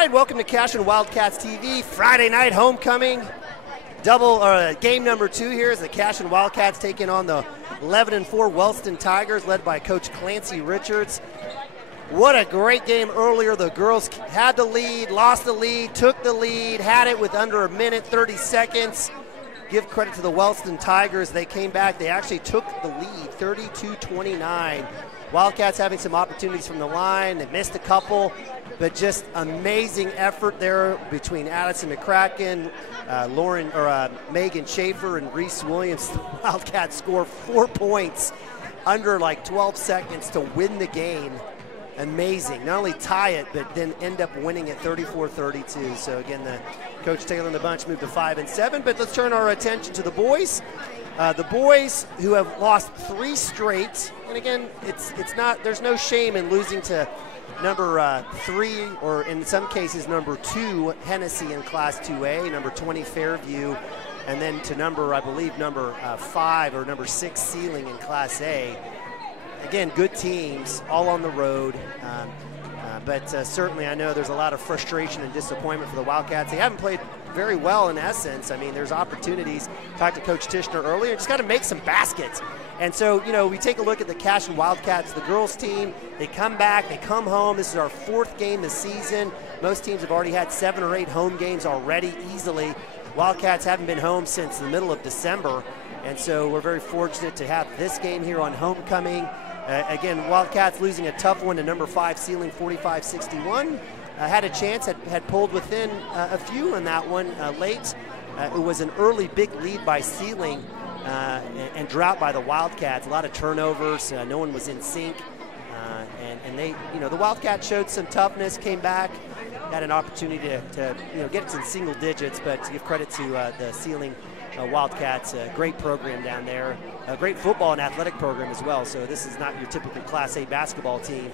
right, welcome to Cashion Wildcats TV. Friday night homecoming, game number 2 here as the Cashion Wildcats taking on the 11-4 Wellston Tigers, led by Coach Clancy Richards. What a great game earlier. The girls had the lead, lost the lead, took the lead, had it with under a minute, 30 seconds. Give credit to the Wellston Tigers. They came back. They actually took the lead, 32-29. Wildcats having some opportunities from the line. They missed a couple, but just amazing effort there between Addison McCracken, Megan Schaefer, and Reese Williams. The Wildcats score 4 points under like 12 seconds to win the game. Amazing. Not only tie it, but then end up winning it 34-32. So again, the Coach Taylor and the bunch moved to 5-7. But let's turn our attention to the boys. The boys who have lost 3 straight, and again, there's no shame in losing to number 3, or in some cases number 2 Hennessy in Class 2A, number 20 Fairview, and then to number 5 or number 6 Sealing in Class A. Again, good teams, all on the road, but certainly I know there's a lot of frustration and disappointment for the Wildcats. They haven't played very well in essence. I mean, there's opportunities. Talked to Coach Tishner earlier, just got to make some baskets. And so, you know, we take a look at the Cashion Wildcats, the girls team. They come back, they come home. This is our 4th game this season. Most teams have already had 7 or 8 home games already easily. Wildcats haven't been home since the middle of December. And so we're very fortunate to have this game here on homecoming. Again, Wildcats losing a tough one to number 5 Sealing, 45-61. Had a chance, had pulled within a few in that one late. It was an early big lead by Sealing and drought by the Wildcats. A lot of turnovers. No one was in sync. And they, the Wildcats showed some toughness, came back, had an opportunity to get it in single digits, but to give credit to the Sealing Wildcats, a great program down there, a great football and athletic program as well. So this is not your typical Class A basketball team,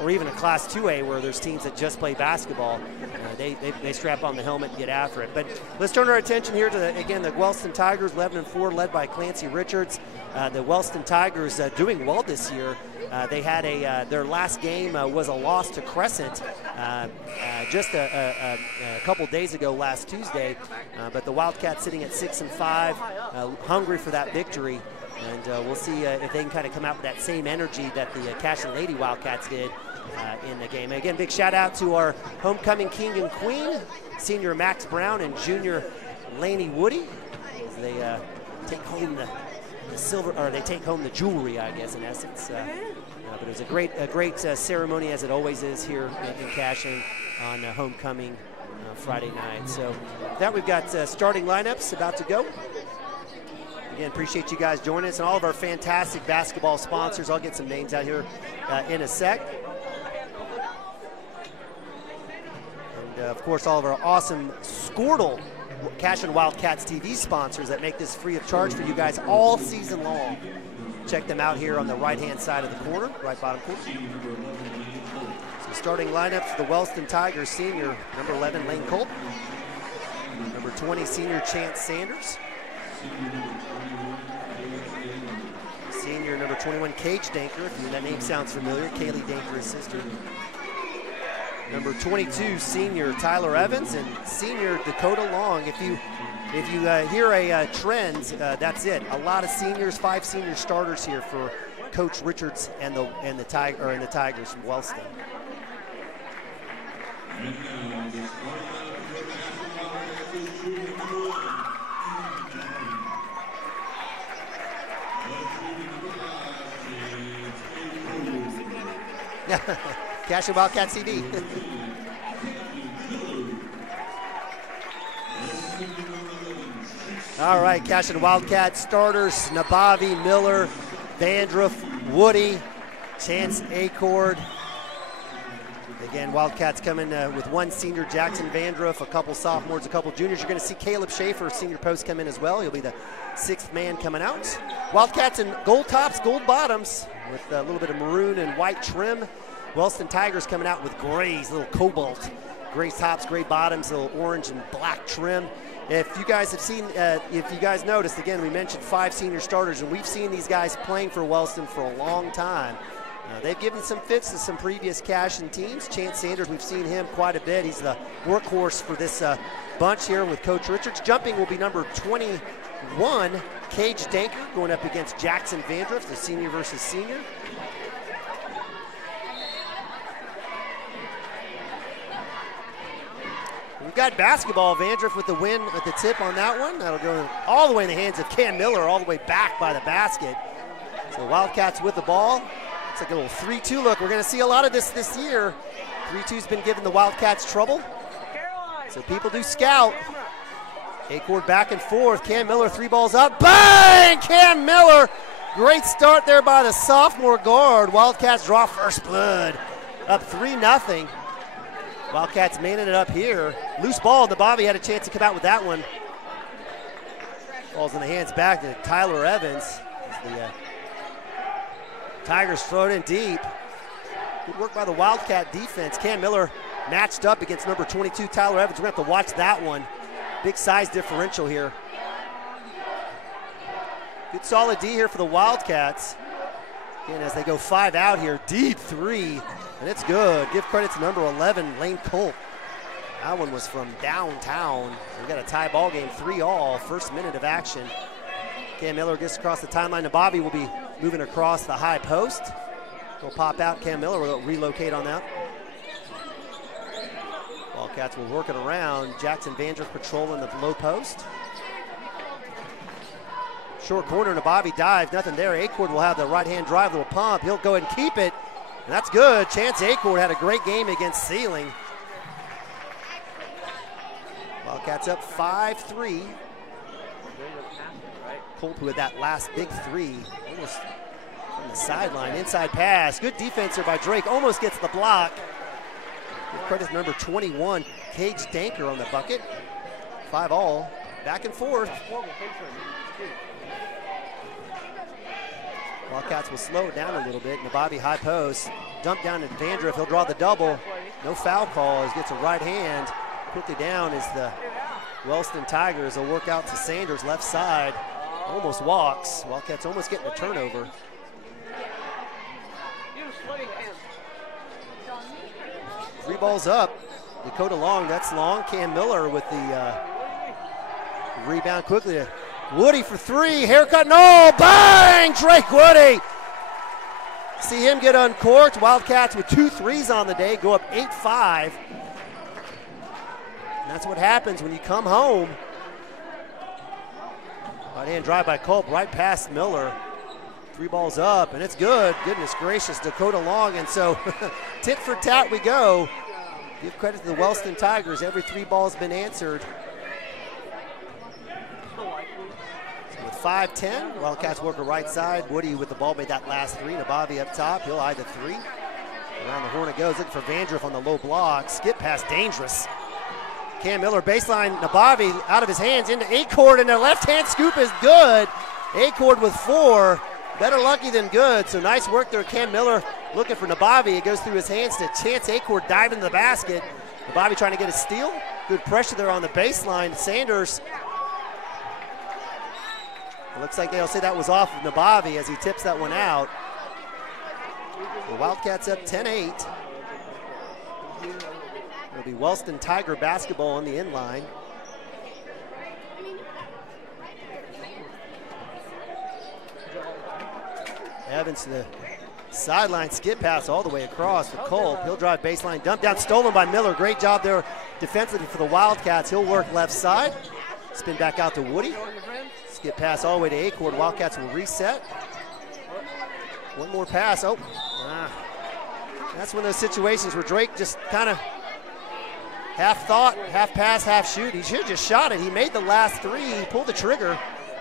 or even a Class 2A where there's teams that just play basketball. They strap on the helmet and get after it. But let's turn our attention here to, the Wellston Tigers, 11-4, led by Clancy Richards. The Wellston Tigers doing well this year. They had their last game was a loss to Crescent just a couple days ago, last Tuesday. But the Wildcats sitting at 6-5, hungry for that victory. And we'll see if they can kind of come out with that same energy that the Cashion Lady Wildcats did in the game. Again, big shout out to our homecoming king and queen, senior Max Brown and junior Laney Woody. They take home the silver, or they take home the jewelry, I guess, in essence. But it was a great ceremony, as it always is here in Cashion on homecoming Friday night. So with that, we've got starting lineups about to go. Again, appreciate you guys joining us and all of our fantastic basketball sponsors. I'll get some names out here in a sec. And of course, all of our awesome Squirtle Cashion Wildcats TV sponsors that make this free of charge for you guys all season long. Check them out here on the right-hand side of the corner, right bottom corner. So starting lineup for the Wellston Tigers, senior number 11 Lane Culp, number 20 senior Chance Sanders, senior number 21 Cage Danker, if that name sounds familiar, Kaylee Danker's sister. Number 22 senior Tyler Evans, and senior Dakota Long. If you hear a trend, that's it. A lot of seniors, 5 senior starters here for Coach Richards and the Tigers from Wellston. Cashion Wildcats TV. All right, Cashion Wildcats starters: Nabavi, Miller, Vandruff, Woody, Chance Acord. Again, Wildcats coming with 1 senior, Jackson Vandruff, a couple sophomores, a couple juniors. You're going to see Caleb Schaefer, senior post, come in as well. He'll be the 6th man coming out. Wildcats in gold tops, gold bottoms, with a little bit of maroon and white trim. Wellston Tigers coming out with grays, little cobalt. Gray tops, gray bottoms, little orange and black trim. If you guys have seen, if you guys noticed, again, we mentioned 5 senior starters, and we've seen these guys playing for Wellston for a long time. They've given some fits to some previous Cashion teams. Chance Sanders, we've seen him quite a bit. He's the workhorse for this bunch here with Coach Richards. Jumping will be number 21, Cage Danker, going up against Jackson Vandriff, the senior versus senior. We've got basketball. Vandriff with the win at the tip on that one. That'll go all the way in the hands of Cam Miller, all the way back by the basket. So Wildcats with the ball. It's like a little 3-2 look. We're going to see a lot of this year. 3-2's been giving the Wildcats trouble. So people do scout. A-Cord back and forth. Cam Miller, 3 balls up. Bang! Cam Miller. Great start there by the sophomore guard. Wildcats draw first blood. Up 3-0. Wildcats manning it up here. Loose ball. Bobby had a chance to come out with that one. Ball's in the hands back to Tyler Evans. The Tigers throw it in deep. Good work by the Wildcat defense. Cam Miller matched up against number 22, Tyler Evans. We're going to have to watch that one. Big size differential here. Good solid D here for the Wildcats. Again, as they go 5 out here, deep 3, and it's good. Give credit to number 11, Lane Culp. That one was from downtown. We've got a tie ball game, 3-all, first minute of action. Cam Miller gets across the timeline. Bobby will be moving across the high post. He'll pop out. Cam Miller will relocate on that. Wildcats will work it around. Jackson Vandriff patrolling the low post. Short corner, Bobby dive, nothing there. A-Cord will have the right-hand drive, little pump. He'll go ahead and keep it, and that's good. Chance A-Cord had a great game against Sealing. Wildcats up 5-3. Culp with that last big 3, almost from the sideline. Inside pass, good defense here by Drake, almost gets the block. Give credit to number 21, Cage Danker on the bucket. 5-all, back and forth. Wildcats will slow it down a little bit. Bobby high post, dump down to Vandriff. He'll draw the double. No foul call as gets a right hand. Quickly down is the Wellston Tigers. They'll work out to Sanders left side. Almost walks. Wildcats almost getting a turnover. 3 balls up. Dakota Long, that's long. Cam Miller with the rebound quickly to Woody for 3, haircut, no, bang, Drake Woody. See him get uncorked. Wildcats with 2 threes on the day, go up 8-5. And that's what happens when you come home. Right-hand drive by Culp, right past Miller. 3 balls up, and it's good. Goodness gracious, Dakota Long, and so tit for tat we go. Give credit to the Wellston Tigers. Every 3 ball's been answered. 5-10, Wildcats work the right side. Woody with the ball made that last 3. Nabavi up top, he'll eye the 3. Around the horn it goes, looking for Vandriff on the low block. Skip pass, dangerous. Cam Miller, baseline, Nabavi out of his hands into A-Cord, and their left-hand scoop is good. A-Cord with 4, better lucky than good, so nice work there. Cam Miller looking for Nabavi. It goes through his hands to Chance A-Cord diving to the basket. Nabavi trying to get a steal. Good pressure there on the baseline. Sanders. It looks like they'll say that was off of Nabavi as he tips that one out. The Wildcats up 10-8. It'll be Wellston Tiger basketball on the inline. Evans to the sideline, skip pass all the way across to Culp. He'll drive baseline, dump down, stolen by Miller. Great job there defensively for the Wildcats. He'll work left side. Spin back out to Woody. Skip pass all the way to A-Cord. Wildcats will reset. One more pass. Oh, that's one of those situations where Drake just kind of half thought, half pass, half shoot. He should have just shot it. He made the last 3. He pulled the trigger.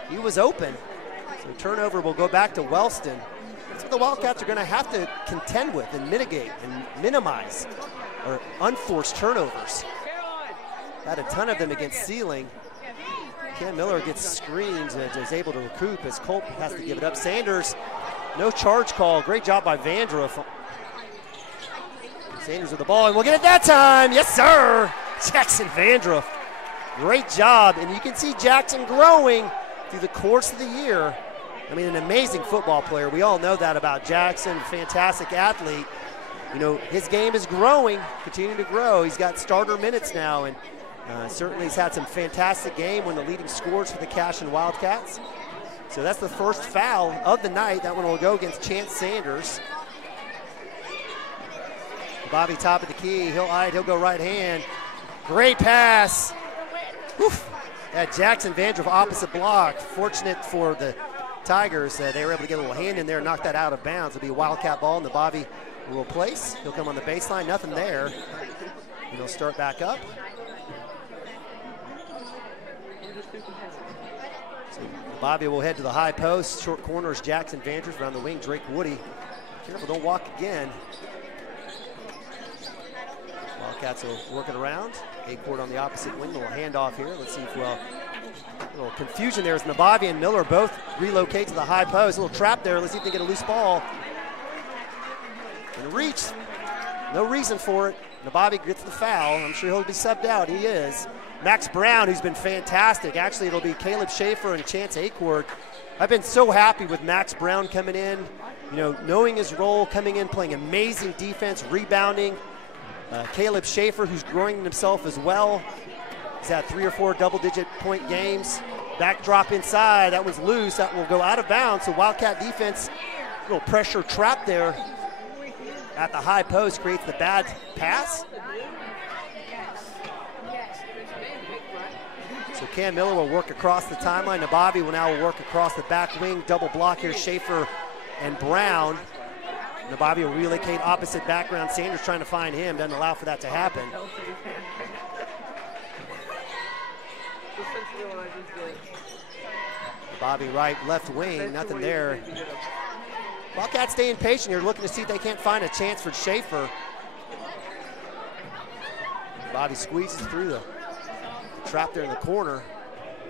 He was open. So turnover will go back to Wellston. That's what the Wildcats are going to have to contend with and mitigate and minimize, or unforced turnovers. Had a ton of them against Sealing. Cam Miller gets screens and is able to recoup as Culp has to give it up. Sanders, no charge call. Great job by Vandriff. Sanders with the ball, and we'll get it that time. Yes, sir. Jackson Vandriff. Great job, and you can see Jackson growing through the course of the year. I mean, an amazing football player. We all know that about Jackson, fantastic athlete. You know, his game is growing, continuing to grow. He's got starter minutes now, and certainly he's had some fantastic game, one of the leading scorers for the Cashion Wildcats. So that's the first foul of the night. That one will go against Chance Sanders. Bobby top of the key, he'll go right hand. Great pass. Oof. Jackson Vandroff opposite block. Fortunate for the Tigers, they were able to get a little hand in there and knock that out of bounds. It'll be a Wildcat ball, and the Bobby will replace. He'll come on the baseline, nothing there. And he'll start back up. So Bobby will head to the high post. Short corners, Jackson Vandroff around the wing. Drake Woody. Careful, don't walk again. Wildcats will work it around. A-Court on the opposite wing. A little handoff here. Let's see if, well, a little confusion there as Nabavi and Miller both relocate to the high post. A little trap there. Let's see if they get a loose ball. And reach. No reason for it. Nabavi gets the foul. I'm sure he'll be subbed out. He is. Max Brown, who's been fantastic. Actually, it'll be Caleb Schaefer and Chance A-Court. I've been so happy with Max Brown coming in, you know, knowing his role, coming in, playing amazing defense, rebounding. Caleb Schaefer, who's growing himself as well. He's had 3 or 4 double-digit point games. Backdrop inside, that was loose. That will go out of bounds. So Wildcat defense, little pressure trap there at the high post, creates the bad pass. So Cam Miller will work across the timeline. Nabavi will now work across the back wing. Double block here, Schaefer and Brown. Nabavi will relocate opposite background. Sanders trying to find him, doesn't allow for that to happen. Bobby right, left wing, nothing there. Wildcats staying patient here, looking to see if they can't find a chance for Schaefer. Bobby squeezes through the trap there in the corner.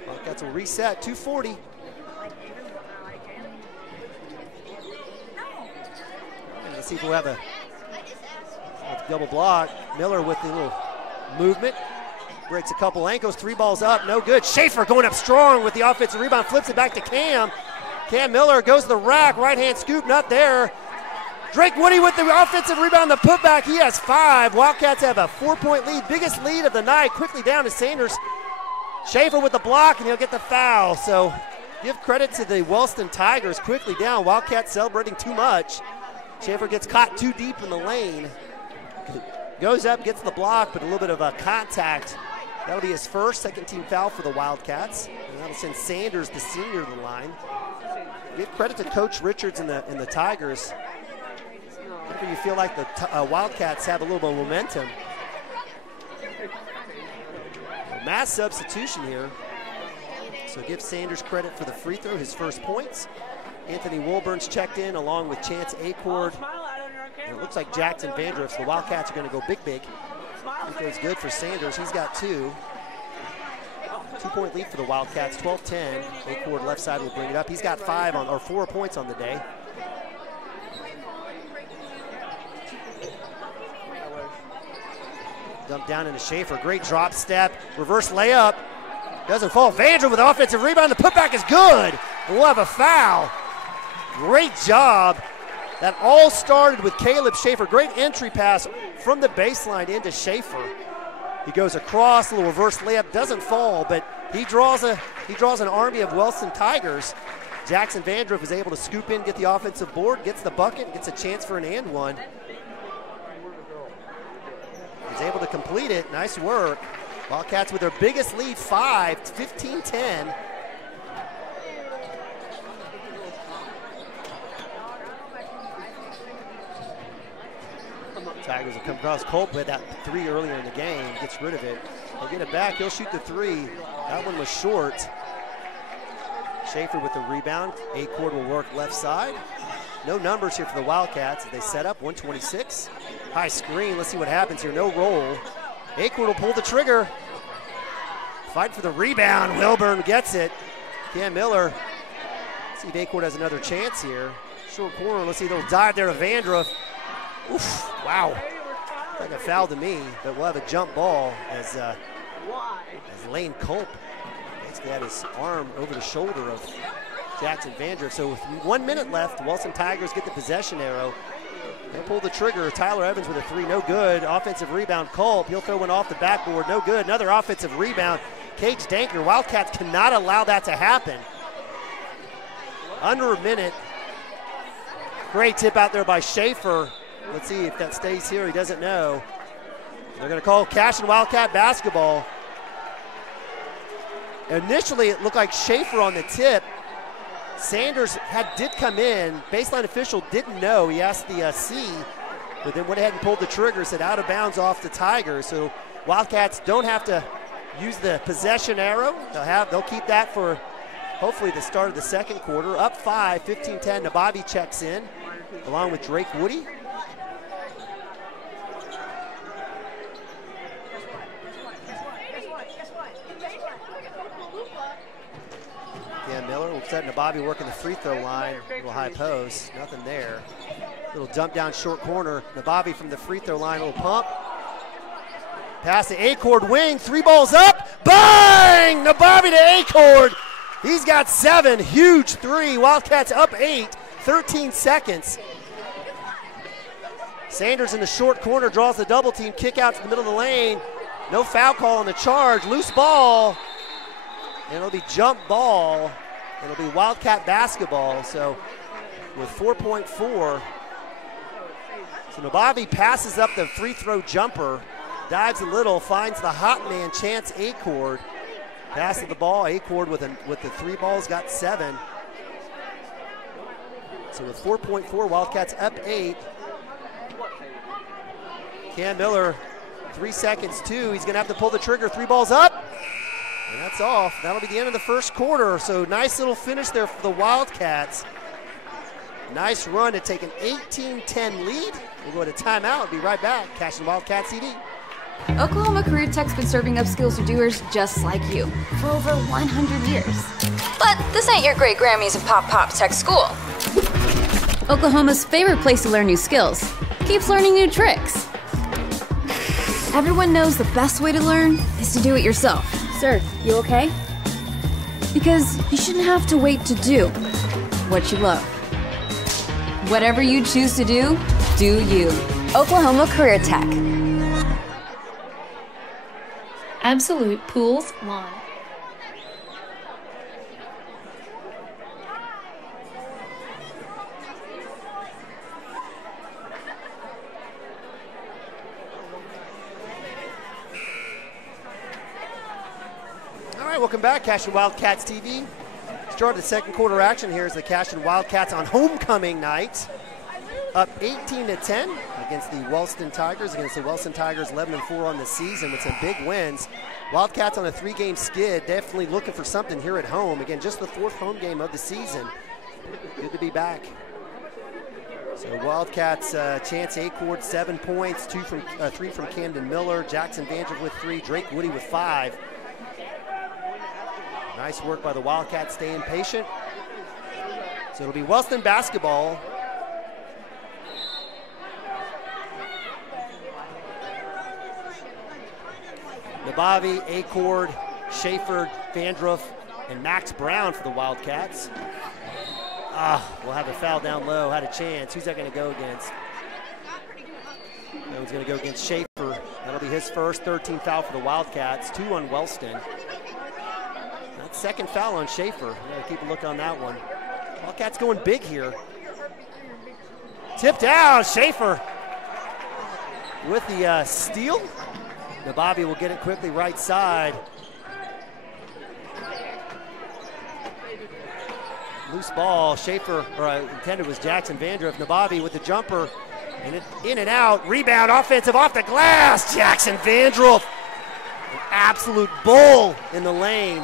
Wildcats will reset, 2:40. Let's see if we'll have a double block. Miller with the little movement. Breaks a couple ankles, 3 balls up, no good. Schaefer going up strong with the offensive rebound, flips it back to Cam. Cam Miller goes to the rack, right hand scoop, not there. Drake Woody with the offensive rebound, the putback, he has 5. Wildcats have a 4-point lead, biggest lead of the night. Quickly down to Sanders. Schaefer with the block, and he'll get the foul. So give credit to the Wellston Tigers, quickly down. Wildcats celebrating too much. Schaefer gets caught too deep in the lane. Goes up, gets the block, but a little bit of a contact. That'll be his first second-team foul for the Wildcats. And that'll send Sanders, the senior, to the line. Give credit to Coach Richards and the Tigers. Whenever you feel like the Wildcats have a little bit of momentum. Mass substitution here. So give Sanders credit for the free throw, his first points. Anthony Wilburn's checked in along with Chance A-Court. And it looks like Jackson Vandroff. So the Wildcats are going to go big. Free throw's good for Sanders. He's got 2. 2-point lead for the Wildcats, 12-10. A-Court left side will bring it up. He's got 4 points on the day. Dump down into Schaefer. Great drop step. Reverse layup. Doesn't fall. Vandroff with the offensive rebound. The putback is good. And we'll have a foul. Great job. That all started with Caleb Schaefer. Great entry pass from the baseline into Schaefer. He goes across, a little reverse layup, doesn't fall, but he draws an army of Wellston Tigers. Jackson Vandroff is able to scoop in, get the offensive board, gets the bucket, gets a chance for an and one. He's able to complete it. Nice work. Wildcats with their biggest lead, 5, 15-10. Tigers will come across. Culp had that 3 earlier in the game, gets rid of it. He'll get it back, he'll shoot the 3. That one was short. Schaefer with the rebound. A-Court will work left side. No numbers here for the Wildcats as they set up, 126. High screen, let's see what happens here, no roll. A-Court will pull the trigger. Fight for the rebound, Wilburn gets it. Cam Miller, let's see if A-Court has another chance here. Short corner, let's see, they'll dive there to Vandroff. Oof, wow. Like a foul to me, but we'll have a jump ball as Lane Culp basically had his arm over the shoulder of Jackson Vandriff. So with 1 minute left, the Wellston Tigers get the possession arrow. They'll pull the trigger. Tyler Evans with a 3, no good. Offensive rebound, Culp. He'll throw one off the backboard, no good. Another offensive rebound, Cage Danker. Wildcats cannot allow that to happen. Under a minute. Great tip out there by Schaefer. Let's see if that stays here. He doesn't know. They're going to call Cashion Wildcat basketball. Initially, it looked like Schaefer on the tip. Sanders did come in. Baseline official didn't know. He asked the C, but then went ahead and pulled the trigger, said out of bounds off the Tigers. So Wildcats don't have to use the possession arrow. They'll keep that for hopefully the start of the second quarter. Up 5, 15-10. Nabavi checks in along with Drake Woody. Miller will set Nabavi working the free throw line. A little high post, nothing there. Little dump down short corner. Nabavi from the free throw line, a little pump. Pass to Acord wing, 3 balls up. Bang! Nabavi to Acord. He's got 7, huge 3. Wildcats up 8, 13 seconds. Sanders in the short corner draws the double team, kick out to the middle of the lane. No foul call on the charge, loose ball. And it'll be jump ball. It'll be Wildcat basketball. So with 4.4, so Nabavi passes up the free throw jumper, dives a little, finds the hot man, Chance Acord. Passes the ball, Acord with the 3 balls, got 7. So with 4.4, Wildcats up 8. Cam Miller, 3 seconds, 2. He's gonna have to pull the trigger, 3 balls up. And that's off. That'll be the end of the first quarter. So nice little finish there for the Wildcats. Nice run to take an 18-10 lead. We'll go to timeout. Be right back. Cashion Wildcat TV. Oklahoma Career Tech's been serving up skills to doers just like you for over 100 years. But this ain't your great Grammys of Pop Tech school. Oklahoma's favorite place to learn new skills keeps learning new tricks. Everyone knows the best way to learn is to do it yourself. Sir, you okay? Because you shouldn't have to wait to do what you love. Whatever you choose to do you. Oklahoma Career Tech. Absolute Pools Lawn. Welcome back, Cashion Wildcats TV. Start of the second quarter action here is the Cashion Wildcats on homecoming night. Up 18-10 against the Wellston Tigers. Against the Wellston Tigers, 11-4 on the season with some big wins. Wildcats on a 3-game skid, definitely looking for something here at home. Again, just the 4th home game of the season. Good to be back. So Wildcats, Chance Acord, 7 points, 3 from Camden Miller, Jackson Vandriff with 3, Drake Woody with 5. Nice work by the Wildcats, staying patient. So it'll be Wellston basketball. Nabavi, Acord, Schaefer, Vandriff, and Max Brown for the Wildcats. We'll have a foul down low, had a chance. Who's that gonna go against? That one's gonna go against Schaefer. That'll be his first, 13th foul for the Wildcats, 2 on Wellston. Second foul on Schaefer. We gotta keep a look on that one. Wildcats going big here. Tipped out, Schaefer with the steal. Nabavi will get it quickly right side. Loose ball, Schaefer, or intended was Jackson Vandriff. Nabavi with the jumper, and it in and out. Rebound, offensive off the glass. Jackson Vandriff, an absolute bull in the lane.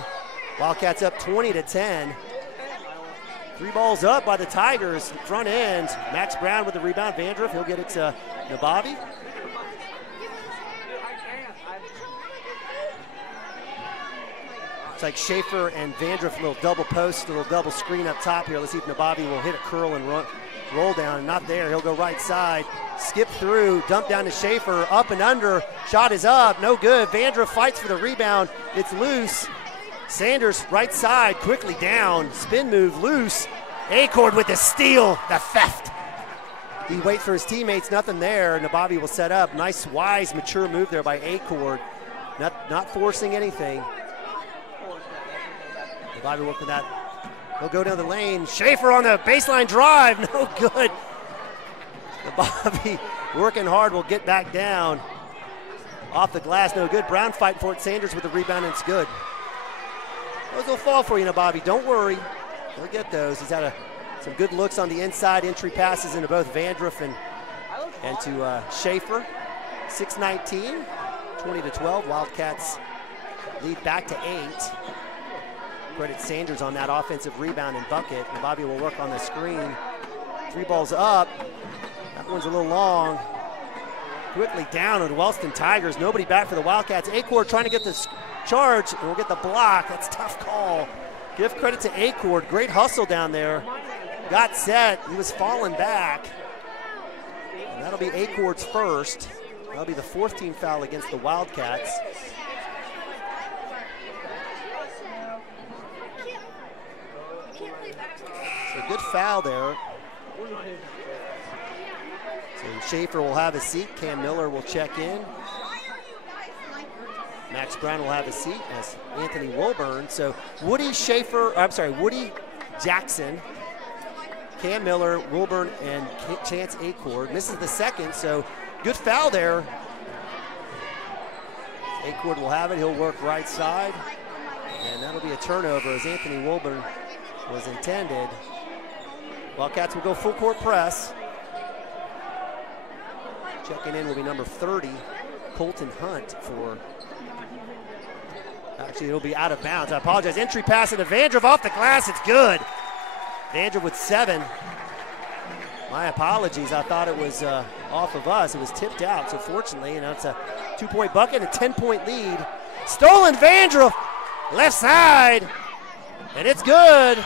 Wildcats up 20-10. 3 balls up by the Tigers, front end. Max Brown with the rebound. Vandriff, he'll get it to Nabavi. It's like Schaefer and Vandriff, a little double post, a little double screen up top here. Let's see if Nabavi will hit a curl and roll down. Not there, he'll go right side. Skip through, dump down to Schaefer, up and under. Shot is up, no good. Vandriff fights for the rebound. It's loose. Sanders right side, quickly down, spin move, loose. Acord with the steal, the theft. He waits for his teammates, nothing there. Nabavi will set up. Nice, wise, mature move there by Acord. Not forcing anything. Nabavi working that. He'll go down the lane. Schaefer on the baseline drive, no good. Nabavi working hard, will get back down. Off the glass, no good. Brown fighting for it. Sanders with the rebound, and it's good. Those will fall for you, Nabavi. Don't worry. He'll get those. He's had some good looks on the inside. Entry passes into both Vandruff and to Schaefer. 6-19, 20-12. Wildcats lead back to 8. Credit Sanders on that offensive rebound and bucket. Nabavi will work on the screen. 3 balls up. That one's a little long. Quickly down on the Wellston Tigers. Nobody back for the Wildcats. Acord trying to get this charge, and we'll get the block. That's a tough call. Give credit to Acord. Great hustle down there. Got set. He was falling back. And that'll be Acord's first. That'll be the 4th team foul against the Wildcats. So good foul there. So Schaefer will have a seat. Cam Miller will check in. Max Brown will have a seat as Anthony Wilburn. So Woody Jackson, Cam Miller, Wilburn, and Chance Acord. Misses the second, so good foul there. Acord will have it. He'll work right side. And that'll be a turnover as Anthony Wilburn was intended. Wildcats will go full court press. Checking in will be number 30, Colton Hunt for, actually it'll be out of bounds. I apologize. Entry pass into Vandruff off the glass. It's good. Vandruff with 7. My apologies. I thought it was off of us. It was tipped out. So fortunately, it's a 2-point bucket, a 10-point lead. Stolen Vandruff, left side, and it's good.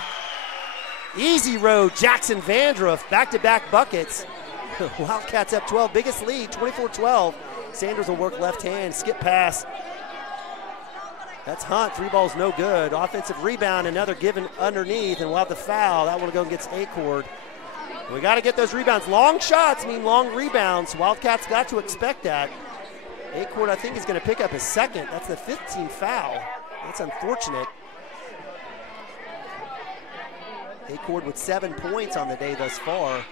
Easy road, Jackson Vandruff, back-to-back buckets. Wildcats up 12, biggest lead, 24-12. Sanders will work left hand, skip pass. That's Hunt, 3 balls no good. Offensive rebound, another given underneath, and we'll have the foul. That one will go against Acord. We got to get those rebounds. Long shots mean long rebounds. Wildcats got to expect that. Acord, I think, is going to pick up his second. That's the 15th foul. That's unfortunate. Acord with 7 points on the day thus far.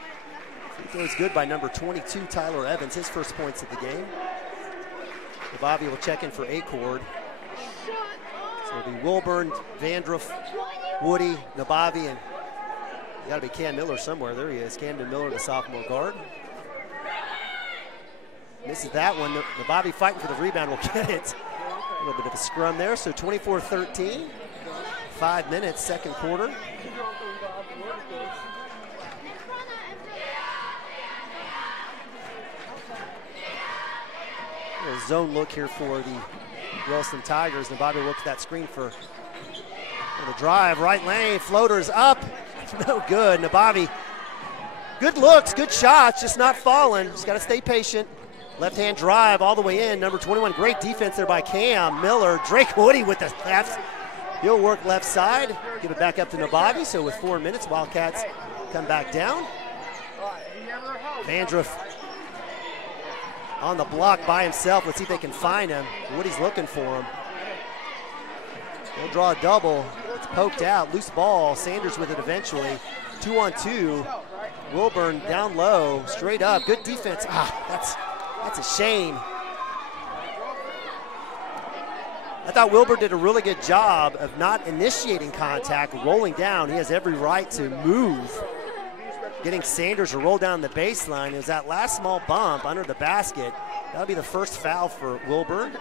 It was good by number 22, Tyler Evans, his first points of the game. Nabavi will check in for Acord. So it'll be Wilburn, Vandruff, Woody, Nabavi, and got to be Cam Miller somewhere. There he is, Camden Miller, the sophomore guard. Misses that one. Nabavi fighting for the rebound will get it. A little bit of a scrum there, so 24-13. 5 minutes, second quarter. A zone look here for the Wellston Tigers. Nabavi looks at that screen for the drive. Right lane, floaters up. No good. Nabavi, good looks, good shots, just not falling. Just got to stay patient. Left-hand drive all the way in. Number 21, great defense there by Cam Miller. Drake Woody with the theft. He'll work left side, give it back up to Nabavi. So with 4 minutes, Wildcats come back down. Vandruff on the block by himself. Let's see if they can find him. Woody's looking for him. He'll draw a double. It's poked out. Loose ball. Sanders with it eventually. 2-on-2. Wilburn down low. Straight up. Good defense. That's a shame. I thought Wilburn did a really good job of not initiating contact, rolling down. He has every right to move. Getting Sanders to roll down the baseline. It was that last small bump under the basket. That'll be the first foul for Wilburn.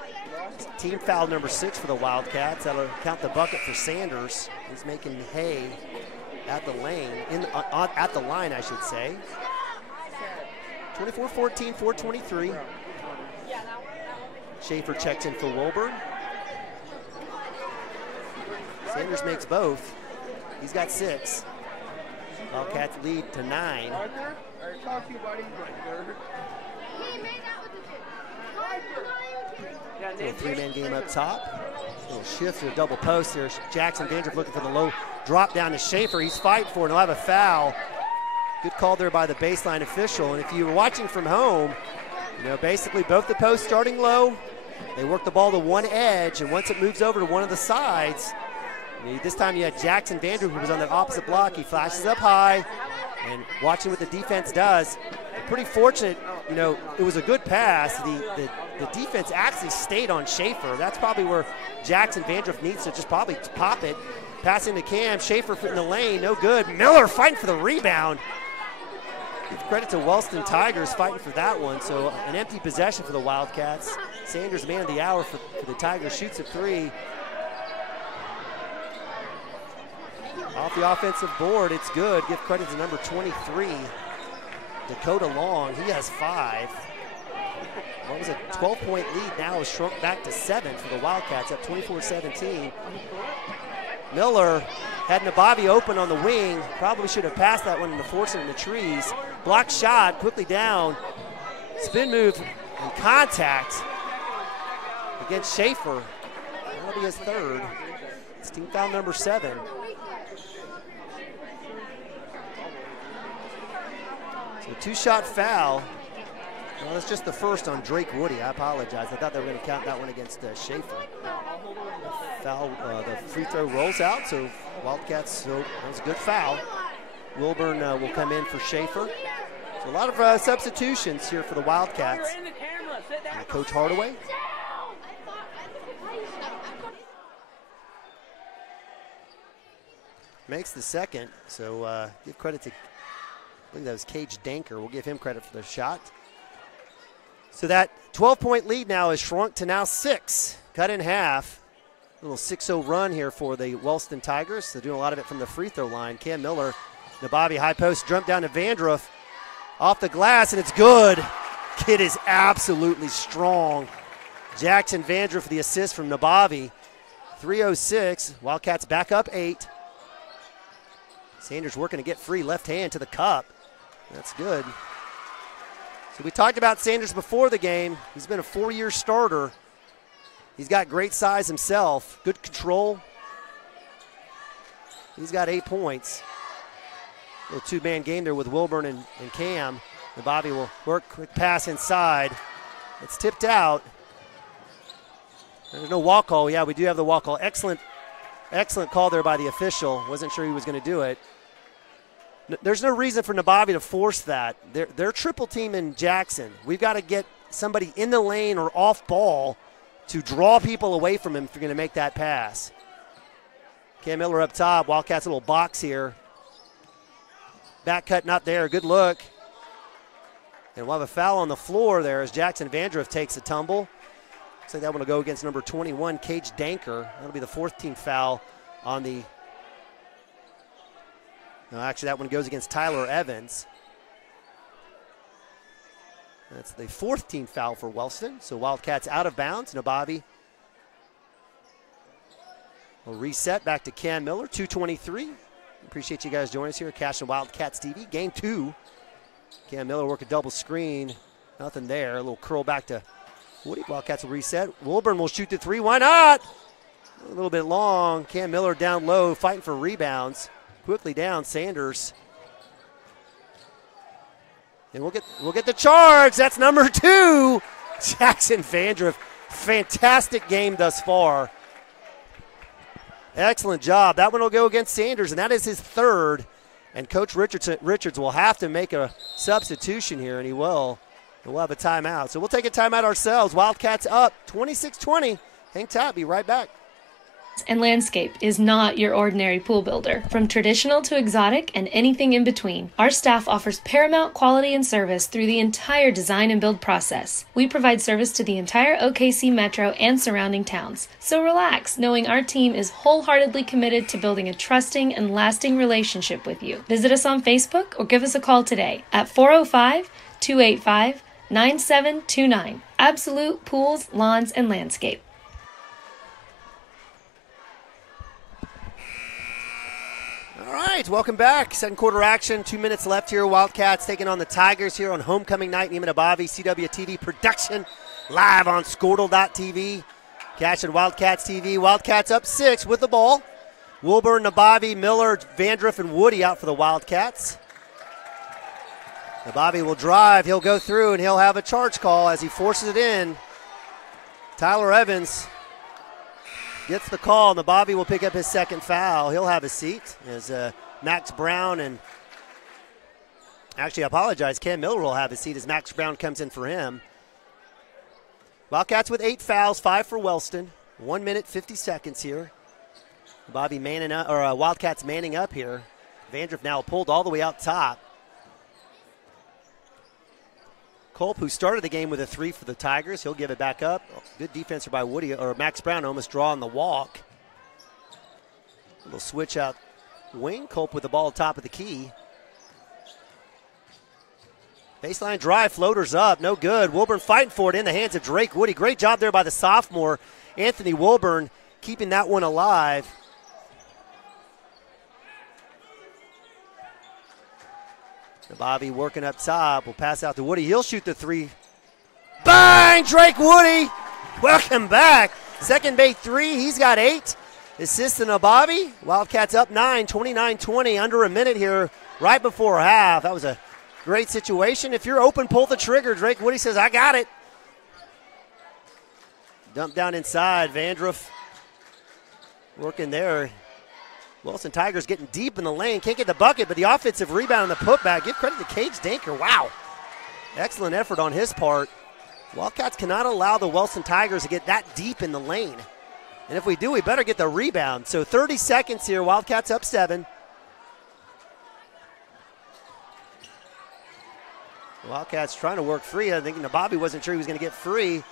Team foul number 6 for the Wildcats. That'll count the bucket for Sanders. He's making hay at the lane, at the line, I should say. 24-14, 4:23. Schaefer checks in for Wilburn. Sanders makes both. He's got 6. Wildcats lead to 9. Little three-man game up top. Little shift to a double post here. Jackson Vandruff looking for the low drop down to Schaefer. He's fighting for it. He'll have a foul. Good call there by the baseline official. And if you were watching from home, basically both the posts starting low. They work the ball to one edge, and once it moves over to one of the sides, this time you had Jackson Vandruff, who was on the opposite block. He flashes up high, and watching what the defense does, pretty fortunate. It was a good pass. The defense actually stayed on Schaefer. That's probably where Jackson Vandruff needs to just probably pop it. Passing to Cam, Schaefer in the lane, no good. Miller fighting for the rebound. Give credit to Wellston Tigers fighting for that one. So an empty possession for the Wildcats. Sanders, man of the hour for the Tigers, shoots a three. Off the offensive board, it's good. Give credit to number 23, Dakota Long. He has 5. What was a 12-point lead now has shrunk back to 7 for the Wildcats, up 24-17. Miller had Nabavi open on the wing. Probably should have passed that one into force it in the trees. Block shot, quickly down. Spin move and contact against Schaefer. That'll be his third. It's team foul number 7. So 2-shot foul. Well, that's just the first on Drake Woody. I apologize. I thought they were going to count that one against Schaefer. Foul, the free throw rolls out, so Wildcats, so that was a good foul. Wilburn will come in for Schaefer. So a lot of substitutions here for the Wildcats. And Coach Hardaway. Makes the second, so give credit to, I believe that was Cage Danker. We'll give him credit for the shot. So that 12-point lead now has shrunk to now 6, cut in half. A little 6-0 run here for the Wellston Tigers. They're doing a lot of it from the free throw line. Cam Miller, Nabavi high post, jump down to Vandruff. Off the glass, and it's good. Kid is absolutely strong. Jackson Vandruff for the assist from Nabavi. 3:06, Wildcats back up 8. Sanders working to get free, left hand to the cup. That's good. So we talked about Sanders before the game. He's been a 4-year starter. He's got great size himself, good control. He's got 8 points. Little two-man game there with Wilburn and Cam. And Bobby will work, quick pass inside. It's tipped out. There's no walk call. Yeah, we do have the walk call. Excellent call there by the official. Wasn't sure he was going to do it. There's no reason for Nabavi to force that. They're triple team in Jackson. We've got to get somebody in the lane or off ball to draw people away from him if you're going to make that pass. Cam Miller up top. Wildcats a little box here. Back cut not there. Good look. And we'll have a foul on the floor there as Jackson Vandruff takes a tumble. Looks like that one will go against number 21, Cage Danker. That'll be the 4th team foul on the... No, actually, that one goes against Tyler Evans. That's the 4th team foul for Wellston. So Wildcats out of bounds. Nabavi will reset back to Cam Miller, 2:23. Appreciate you guys joining us here at Cashion Wildcats TV. Game 2. Cam Miller work a double screen. Nothing there. A little curl back to Woody. Wildcats will reset. Wilburn will shoot the 3. Why not? A little bit long. Cam Miller down low, fighting for rebounds. Quickly down, Sanders. And we'll get the charge. That's number 2. Jackson Vandruff. Fantastic game thus far. Excellent job. That one will go against Sanders, and that is his 3rd. And Coach Richards will have to make a substitution here, and he will. And we'll have a timeout. So we'll take a timeout ourselves. Wildcats up 26-20. Hang tight. Be right back. And Landscape is not your ordinary pool builder. From traditional to exotic and anything in between, our staff offers paramount quality and service through the entire design and build process. We provide service to the entire OKC metro and surrounding towns. So relax, knowing our team is wholeheartedly committed to building a trusting and lasting relationship with you. Visit us on Facebook or give us a call today at 405-285-9729. Absolute Pools, Lawns, and Landscape. All right, welcome back. Second quarter action, 2 minutes left here. Wildcats taking on the Tigers here on homecoming night. Neiman Nabavi, CWTV production, live on Squirtle.tv. Cashion Wildcats TV. Wildcats up 6 with the ball. Wilburn, Nabavi, Miller, Vandruff, and Woody out for the Wildcats. Nabavi will drive. He'll go through, and he'll have a charge call as he forces it in. Tyler Evans gets the call. Nabavi will pick up his second foul. He'll have a seat as Max Brown and actually, I apologize, Cam Miller will have a seat as Max Brown comes in for him. Wildcats with 8 fouls, 5 for Wellston. 1 minute, 50 seconds here. Nabavi manning up, or Wildcats manning up here. Vandruff now pulled all the way out top. Culp, who started the game with a 3 for the Tigers, he'll give it back up. Good defense by Woody, or Max Brown almost drawing the walk. A little switch out wing. Culp with the ball top of the key. Baseline drive, floaters up, no good. Wilburn fighting for it in the hands of Drake Woody. Great job there by the sophomore, Anthony Wilburn, keeping that one alive. Nabavi working up top, will pass out to Woody. He'll shoot the 3. Bang! Drake Woody, welcome back. Second bait 3, he's got 8. Assists to Nabavi. Wildcats up 9, 29-20, under a minute here, right before half. That was a great situation. If you're open, pull the trigger. Drake Woody says, I got it. Dump down inside. Vandruff working there. Wellston Tigers getting deep in the lane. Can't get the bucket, but the offensive rebound and the putback. Give credit to Cage Danker. Wow. Excellent effort on his part. Wildcats cannot allow the Wellston Tigers to get that deep in the lane. And if we do, we better get the rebound. So 30 seconds here. Wildcats up 7. Wildcats trying to work free. I think Nabavi wasn't sure he was going to get free.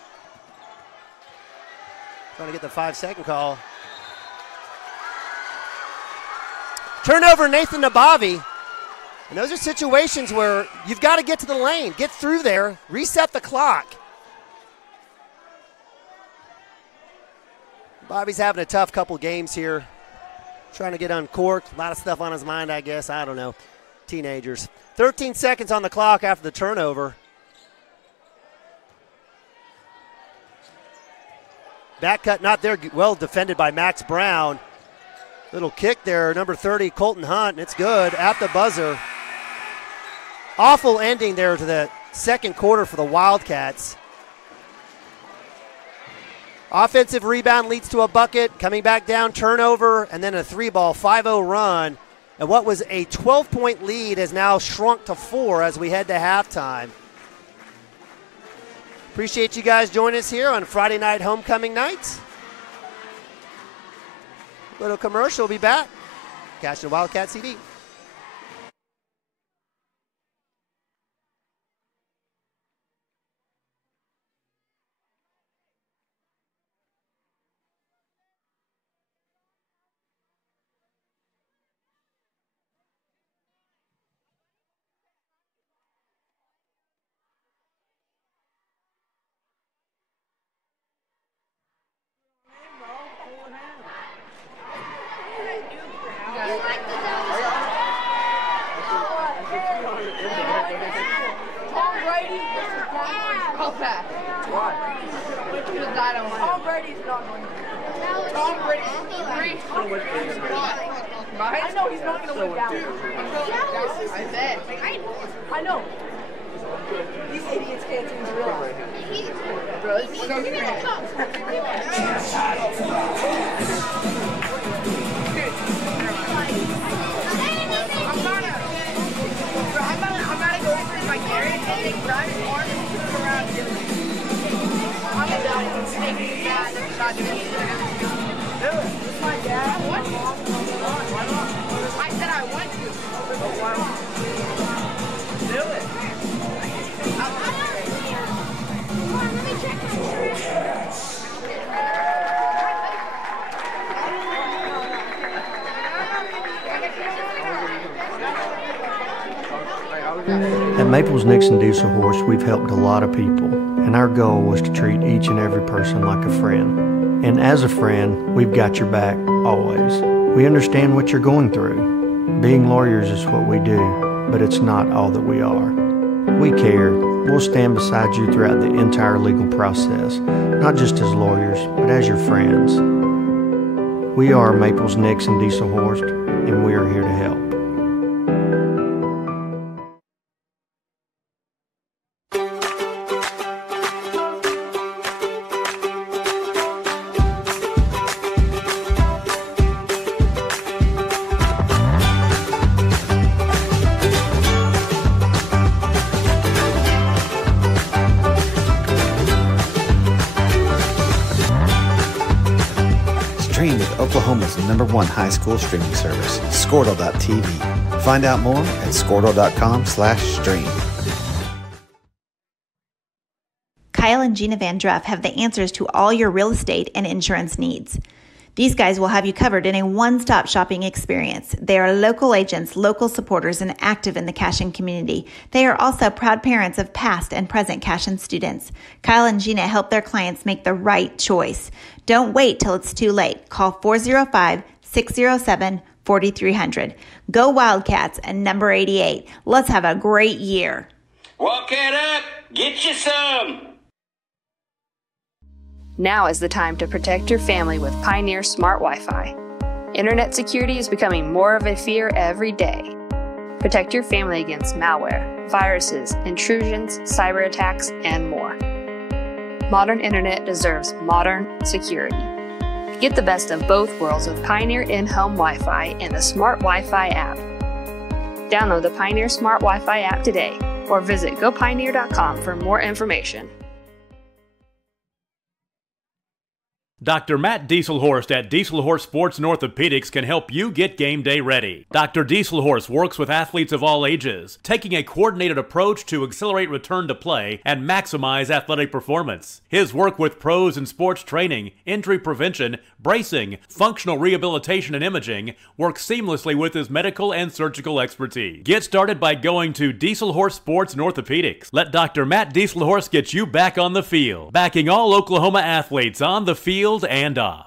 Trying to get the 5-second call. Turnover, Nathan Nabavi. And those are situations where you've got to get to the lane, get through there, reset the clock. Bobby's having a tough couple games here. Trying to get uncorked. A lot of stuff on his mind, I guess. I don't know. Teenagers. 13 seconds on the clock after the turnover. Back cut not there, well defended by Max Brown. Little kick there, number 30, Colton Hunt, and it's good at the buzzer. Awful ending there to the second quarter for the Wildcats. Offensive rebound leads to a bucket, coming back down, turnover, and then a 3-ball, 5-0 run. And what was a 12-point lead has now shrunk to 4 as we head to halftime. Appreciate you guys joining us here on Friday night homecoming night. Little commercial, we'll be back. Cashion Wildcats TV. I know he's not going to win down. I know. These idiots can't seem to realize. I'm gonna go over my carrot and take Brian's arm and put it around him. I'm a dad. He's taking that. That's not doing it. Do it. It's my dad. I want to. Why not? I said I want to. But why not? Do it. Come on, let me check my shirt. At Maples Nixon Diesel Horse, we've helped a lot of people, and our goal was to treat each and every person like a friend. And as a friend, we've got your back, always. We understand what you're going through. Being lawyers is what we do, but it's not all that we are. We care. We'll stand beside you throughout the entire legal process, not just as lawyers, but as your friends. We are Maples, Nix, and Dieselhorst, and we are here to help. Stream with Oklahoma's #1 high school streaming service, Squirtle.tv. Find out more at Squirtle.com/stream. Kyle and Gina Van Druff have the answers to all your real estate and insurance needs. These guys will have you covered in a one-stop shopping experience. They are local agents, local supporters, and active in the Cashion community. They are also proud parents of past and present Cashion students. Kyle and Gina help their clients make the right choice. Don't wait till it's too late. Call 405-607-4300. Go Wildcats and number 88. Let's have a great year. Walk it up. Get you some. Now is the time to protect your family with Pioneer Smart Wi-Fi. Internet security is becoming more of a fear every day. Protect your family against malware, viruses, intrusions, cyber attacks, and more. Modern internet deserves modern security. Get the best of both worlds with Pioneer in-home Wi-Fi and the Smart Wi-Fi app. Download the Pioneer Smart Wi-Fi app today or visit gopioneer.com for more information. Dr. Matt Dieselhorst at Dieselhorst Sports and Orthopedics can help you get game day ready. Dr. Dieselhorst works with athletes of all ages, taking a coordinated approach to accelerate return to play and maximize athletic performance. His work with pros in sports training, injury prevention, bracing, functional rehabilitation, and imaging works seamlessly with his medical and surgical expertise. Get started by going to Dieselhorst Sports and Orthopedics. Let Dr. Matt Dieselhorst get you back on the field, backing all Oklahoma athletes on the field and off.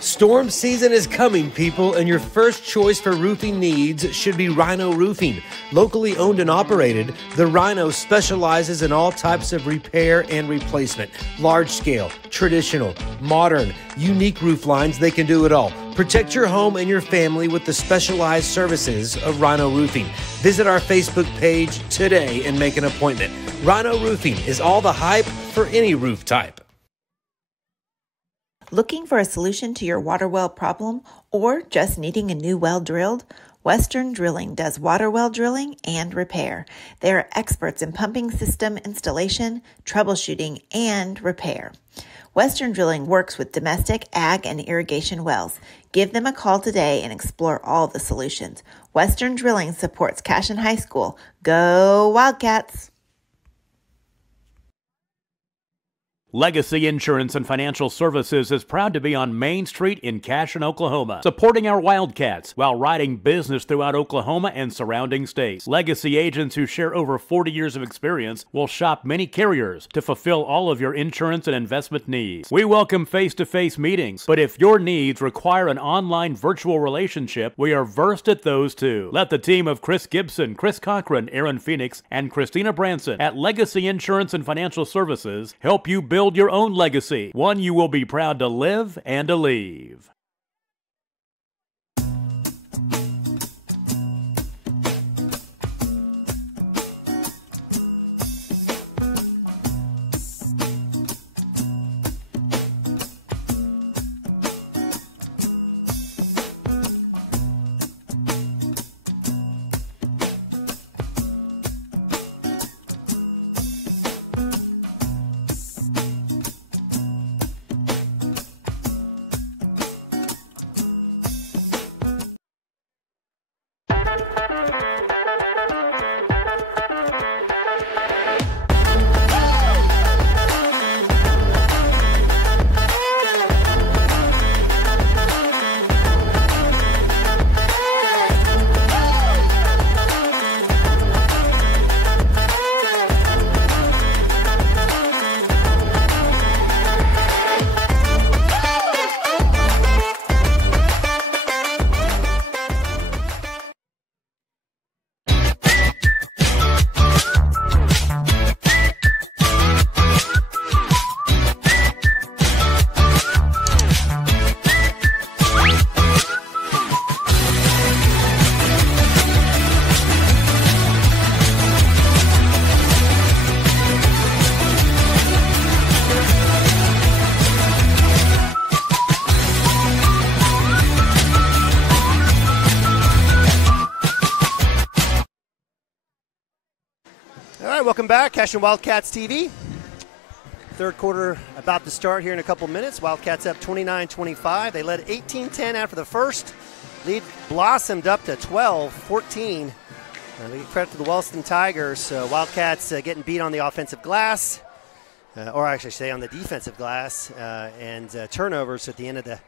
Storm season is coming, people, and your first choice for roofing needs should be Rhino Roofing. Locally owned and operated, the Rhino specializes in all types of repair and replacement. Large scale, traditional, modern, unique roof lines, they can do it all. Protect your home and your family with the specialized services of Rhino Roofing. Visit our Facebook page today and make an appointment. Rhino Roofing is all the hype for any roof type. Looking for a solution to your water well problem or just needing a new well drilled? Western Drilling does water well drilling and repair. They are experts in pumping system installation, troubleshooting, and repair. Western Drilling works with domestic, ag, and irrigation wells. Give them a call today and explore all the solutions. Western Drilling supports Cashion High School. Go Wildcats! Legacy Insurance and Financial Services is proud to be on Main Street in Cashion, Oklahoma, supporting our Wildcats while riding business throughout Oklahoma and surrounding states. Legacy agents who share over 40 years of experience will shop many carriers to fulfill all of your insurance and investment needs. We welcome face-to-face meetings, but if your needs require an online virtual relationship, we are versed at those too. Let the team of Chris Gibson, Chris Cochran, Aaron Phoenix, and Christina Branson at Legacy Insurance and Financial Services help you build your own legacy, one you will be proud to live and to leave. Welcome back, Cashion Wildcats TV. Third quarter about to start here in a couple minutes. Wildcats up 29-25. They led 18-10 after the first. Lead blossomed up to 12-14. We give credit to the Wellston Tigers. Wildcats getting beat on the offensive glass, or actually say on the defensive glass, and turnovers at the end of the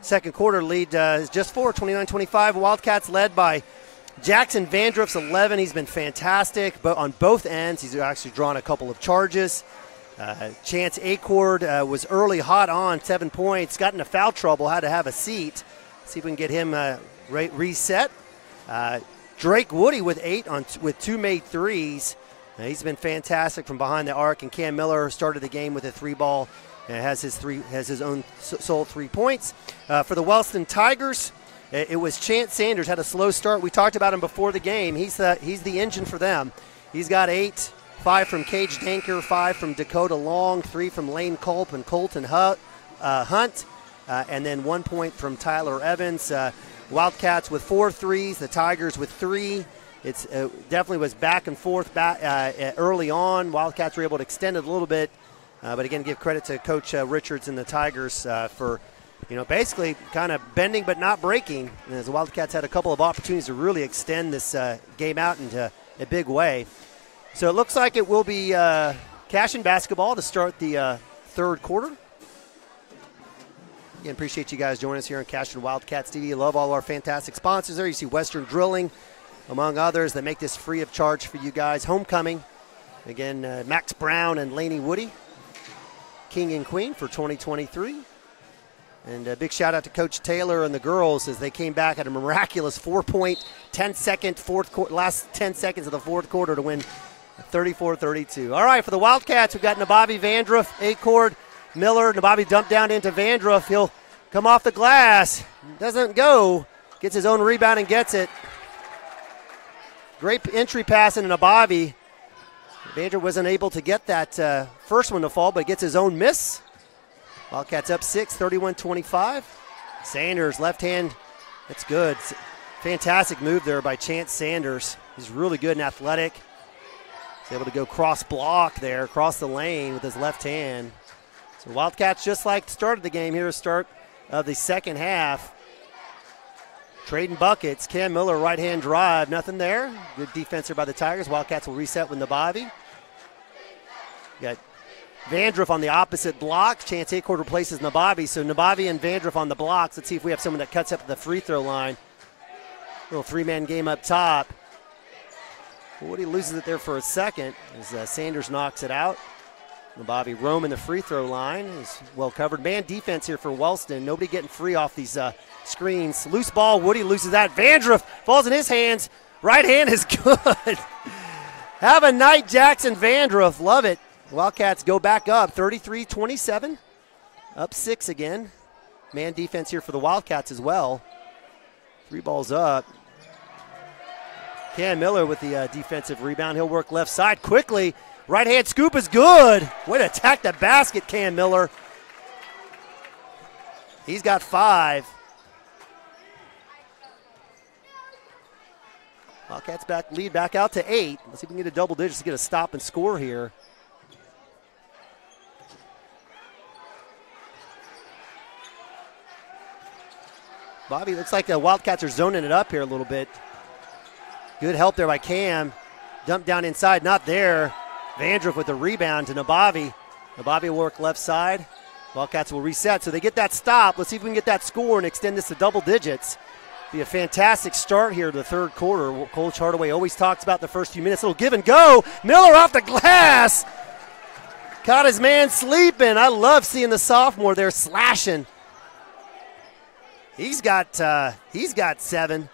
second quarter. Lead is just 29-25. Wildcats led by Jackson Vandruff's 11. He's been fantastic, but on both ends, he's actually drawn a couple of charges. Chance Acord was early hot on, 7 points, got into foul trouble, had to have a seat. See if we can get him reset. Drake Woody with 8 with 2 made threes. He's been fantastic from behind the arc, and Cam Miller started the game with a 3-ball and has his own sole 3 points. For the Wellston Tigers, it was Chance Sanders, had a slow start. We talked about him before the game. He's the engine for them. He's got 8, 5 from Cage Danker, 5 from Dakota Long, 3 from Lane Culp and Colton Hunt, and then 1 point from Tyler Evans. Wildcats with 4 threes, the Tigers with 3. It's definitely was back and forth early on. Wildcats were able to extend it a little bit, but again, give credit to Coach Richards and the Tigers for, basically kind of bending but not breaking. And as the Wildcats had a couple of opportunities to really extend this game out into a big way. So it looks like it will be Cashion basketball to start the third quarter. Again, appreciate you guys joining us here on Cashion Wildcats TV. Love all our fantastic sponsors there. You see Western Drilling, among others, that make this free of charge for you guys. Homecoming, again, Max Brown and Laney Woody, King and Queen for 2023. And a big shout out to Coach Taylor and the girls as they came back at a miraculous 4-point, 10-second last 10 seconds of the fourth quarter to win 34-32. All right, for the Wildcats, we've got Nabavi Vandruff, Acord, Miller. Nabavi dumped down into Vandruff. He'll come off the glass. Doesn't go. Gets his own rebound and gets it. Great entry pass into Nabavi. Vandruff wasn't able to get that first one to fall, but gets his own miss. Wildcats up 6, 31-25. Sanders, left hand. That's good. Fantastic move there by Chance Sanders. He's really good and athletic. He's able to go cross block there, across the lane with his left hand. So Wildcats, just like the start of the game here, start of the second half. Trading buckets. Cam Miller, right-hand drive. Nothing there. Good defense here by the Tigers. Wildcats will reset with Nabavi. Got Vandruff on the opposite block. Chance Acord replaces Nabavi. So Nabavi and Vandruff on the blocks. Let's see if we have someone that cuts up at the free throw line. Little three-man game up top. Woody loses it there for a second as Sanders knocks it out. Nabavi roaming the free throw line. He's well covered. Man defense here for Wellston. Nobody getting free off these screens. Loose ball. Woody loses that. Vandruff falls in his hands. Right hand is good. Have a night, Jackson Vandruff. Love it. Wildcats go back up 33-27. Up 6 again. Man defense here for the Wildcats as well. 3 balls up. Cam Miller with the defensive rebound. He'll work left side quickly. Right hand scoop is good. Way to attack the basket, Cam Miller. He's got 5. Wildcats lead back out to 8. Let's see if we can get a double digits to get a stop and score here. Bobby, looks like the Wildcats are zoning it up here a little bit. Good help there by Cam. Dumped down inside, not there. Vandruff with the rebound to Nabavi. Nabavi will work left side. Wildcats will reset, so they get that stop. Let's see if we can get that score and extend this to double digits. Be a fantastic start here to the third quarter. Coach Hardaway always talks about the first few minutes. Little give and go. Miller off the glass. Caught his man sleeping. I love seeing the sophomore there slashing. He's got 7.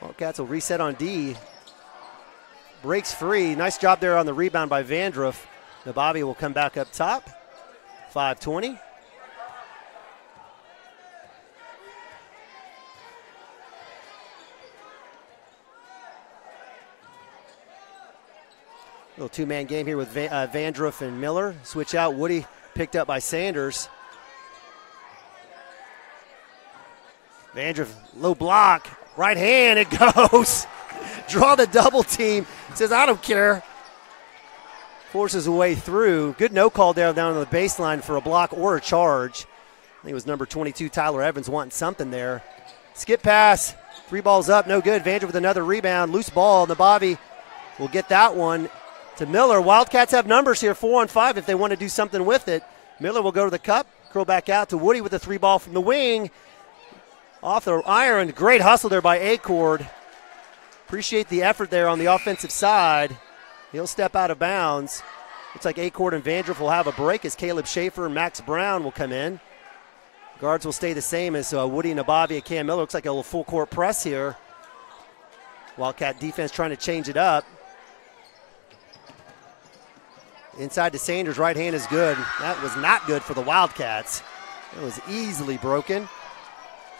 Wildcats will reset on D. Breaks free. Nice job there on the rebound by Vandruff. Nabavi will come back up top. 5:20. Little two-man game here with Vandruff and Miller. Switch out. Woody picked up by Sanders. Vandruff, low block. Right hand, it goes. Draw the double team. Says, I don't care. Forces a way through. Good no call there down on the baseline for a block or a charge. I think it was number 22, Tyler Evans, wanting something there. Skip pass. 3 balls up, no good. Vandra with another rebound. Loose ball. Nabavi will get that one to Miller. Wildcats have numbers here, 4-on-5 if they want to do something with it. Miller will go to the cup, curl back out to Woody with the 3 ball from the wing. Off the iron. Great hustle there by Acord. Appreciate the effort there on the offensive side. He'll step out of bounds. Looks like Acord and Vandroff will have a break as Caleb Schaefer and Max Brown will come in. Guards will stay the same as Woody, Nabavi, and Cam Miller. Looks like a little full court press here. Wildcat defense trying to change it up. Inside to Sanders, right hand is good. That was not good for the Wildcats. It was easily broken.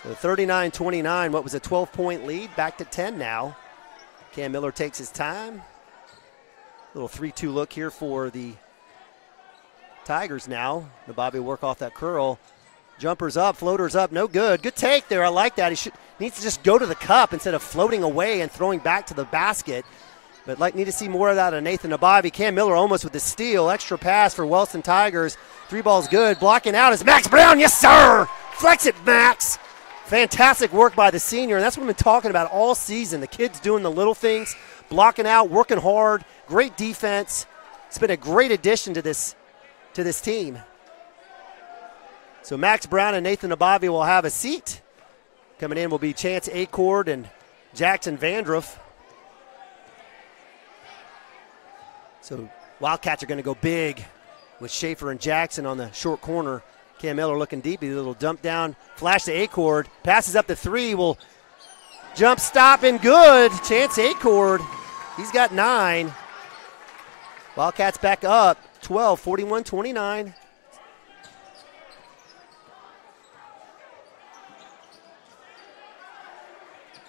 So 39-29, what was a 12-point lead, back to 10 now. Cam Miller takes his time. Little 3-2 look here for the Tigers now. Nabavi will work off that curl. Jumpers up, floaters up, no good. Good take there, I like that. He needs to just go to the cup instead of floating away and throwing back to the basket. But need to see more of that of Nathan Nabavi. Cam Miller almost with the steal. Extra pass for Wellston Tigers. 3 balls good. Blocking out is Max Brown. Yes, sir. Flex it, Max. Fantastic work by the senior, and that's what we've been talking about all season. The kid's doing the little things, blocking out, working hard, great defense. It's been a great addition to this team. So Max Brown and Nathan Nabavi will have a seat. Coming in will be Chance Acord and Jackson Vandroff. So Wildcats are going to go big with Schaefer and Jackson on the short corner. Cam Miller looking deep. A little dump down. Flash to Acord. Passes up the 3. Will jump stop and good. Chance Acord. He's got 9. Wildcats back up. 12, 41-29.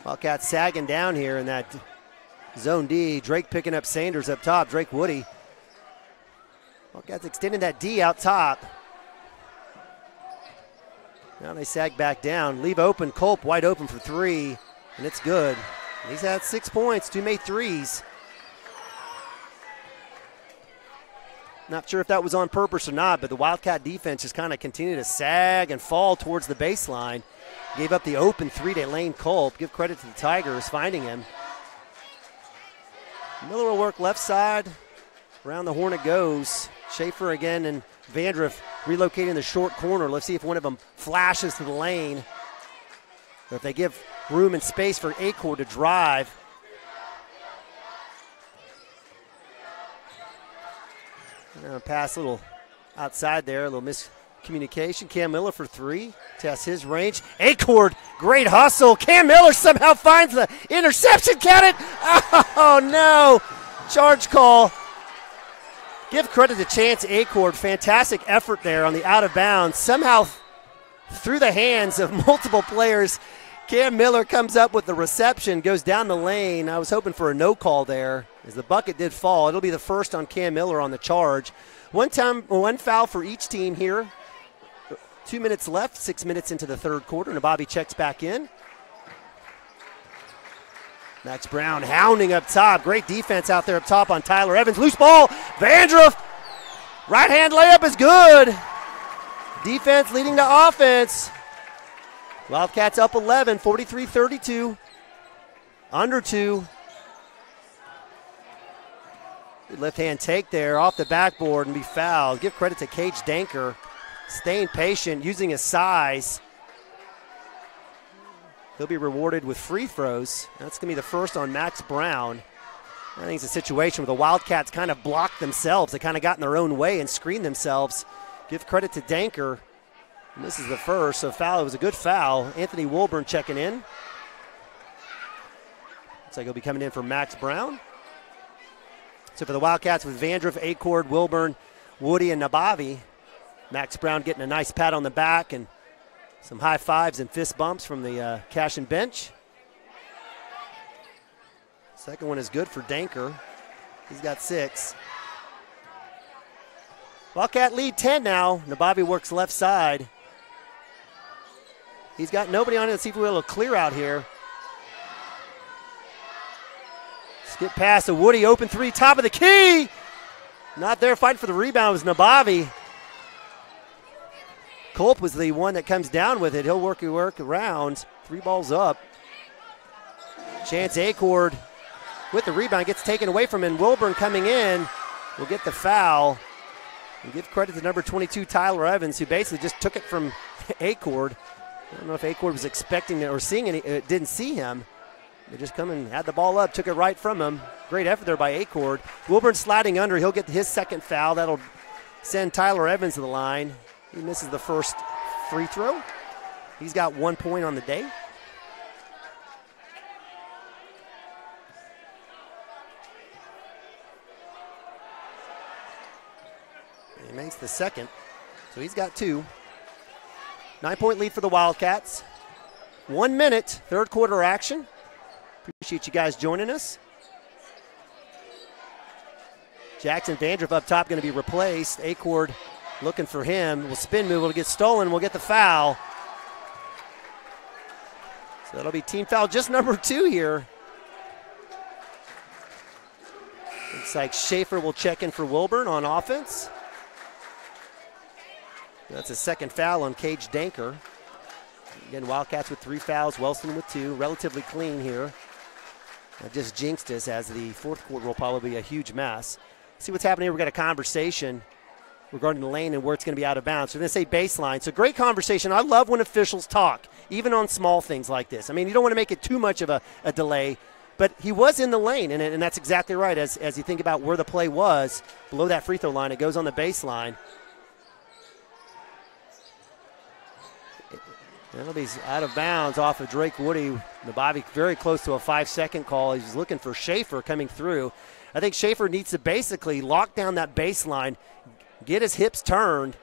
Wildcats sagging down here in that zone D. Drake picking up Sanders up top. Drake Woody. Wildcats extending that D out top. Now they sag back down. Leave open. Culp wide open for 3. And it's good. He's had 6 points. 2 made 3s. Not sure if that was on purpose or not, but the Wildcat defense just kind of continued to sag and fall towards the baseline. Gave up the open 3 to Lane Culp. Give credit to the Tigers finding him. Miller will work left side. Around the horn it goes. Schaefer again and Vandroff relocating the short corner. Let's see if one of them flashes to the lane. Or if they give room and space for Acord to drive. Pass a little outside there, a little miscommunication. Cam Miller for 3, tests his range. Acord, great hustle. Cam Miller somehow finds the interception. Count it. Oh, no. Charge call. Give credit to Chance Acord. Fantastic effort there on the out of bounds. Somehow through the hands of multiple players, Cam Miller comes up with the reception, goes down the lane. I was hoping for a no call there as the bucket did fall. It'll be the first on Cam Miller on the charge. One foul for each team here. 2 minutes left, 6 minutes into the third quarter. Nabavi checks back in. Max Brown hounding up top. Great defense out there up top on Tyler Evans. Loose ball. Vandroff. Right hand layup is good. Defense leading to offense. Wildcats up 11, 43-32. Under 2. Good left hand take there off the backboard and be fouled. Give credit to Cage Danker. Staying patient, using his size. He'll be rewarded with free throws. That's going to be the first on Max Brown. I think it's a situation where the Wildcats kind of blocked themselves. They kind of got in their own way and screened themselves. Give credit to Danker. And this is the first, so foul. It was a good foul. Anthony Wilburn checking in. Looks like he'll be coming in for Max Brown. So for the Wildcats with Vandroff, Acord, Wilburn, Woody, and Nabavi. Max Brown getting a nice pat on the back and some high fives and fist bumps from the Cashion bench. Second one is good for Danker. He's got 6. Wildcat lead 10 now. Nabavi works left side. He's got nobody on it. Let's see if we're able to clear out here. Skip pass to Woody, open three, top of the key. Not there, fighting for the rebound was Nabavi. Culp was the one that comes down with it. He'll work around. 3 balls up. Chance Acord with the rebound gets taken away from him. Wilburn coming in will get the foul. And give credit to number 22, Tyler Evans, who basically just took it from Acord. I don't know if Acord was expecting it or seeing it. Didn't see him. They just come and had the ball up, took it right from him. Great effort there by Acord. Wilburn sliding under. He'll get his second foul. That'll send Tyler Evans to the line. He misses the first free throw. He's got 1 point on the day. He makes the second, so he's got 2. 9-point lead for the Wildcats. 1 minute, third quarter action. Appreciate you guys joining us. Jackson Vandriff up top going to be replaced. Acord looking for him. Will spin move, will get stolen, will get the foul. So that'll be team foul just number 2 here. Looks like Schaefer will check in for Wilburn on offense. That's a second foul on Cage Danker. Again, Wildcats with 3 fouls, Wellston with 2. Relatively clean here. That just jinxed us, as the fourth quarter will probably be a huge mess. See what's happening here. We've got a conversation regarding the lane and where it's going to be out of bounds. We're going to say baseline. So great conversation. I love when officials talk, even on small things like this. I mean, you don't want to make it too much of a delay, but he was in the lane, and that's exactly right. As you think about where the play was, below that free throw line, it goes on the baseline. That'll be out of bounds off of Drake Woody. Nabavi very close to a 5-second call. He's looking for Schaefer coming through. I think Schaefer needs to basically lock down that baseline, get his hips turned,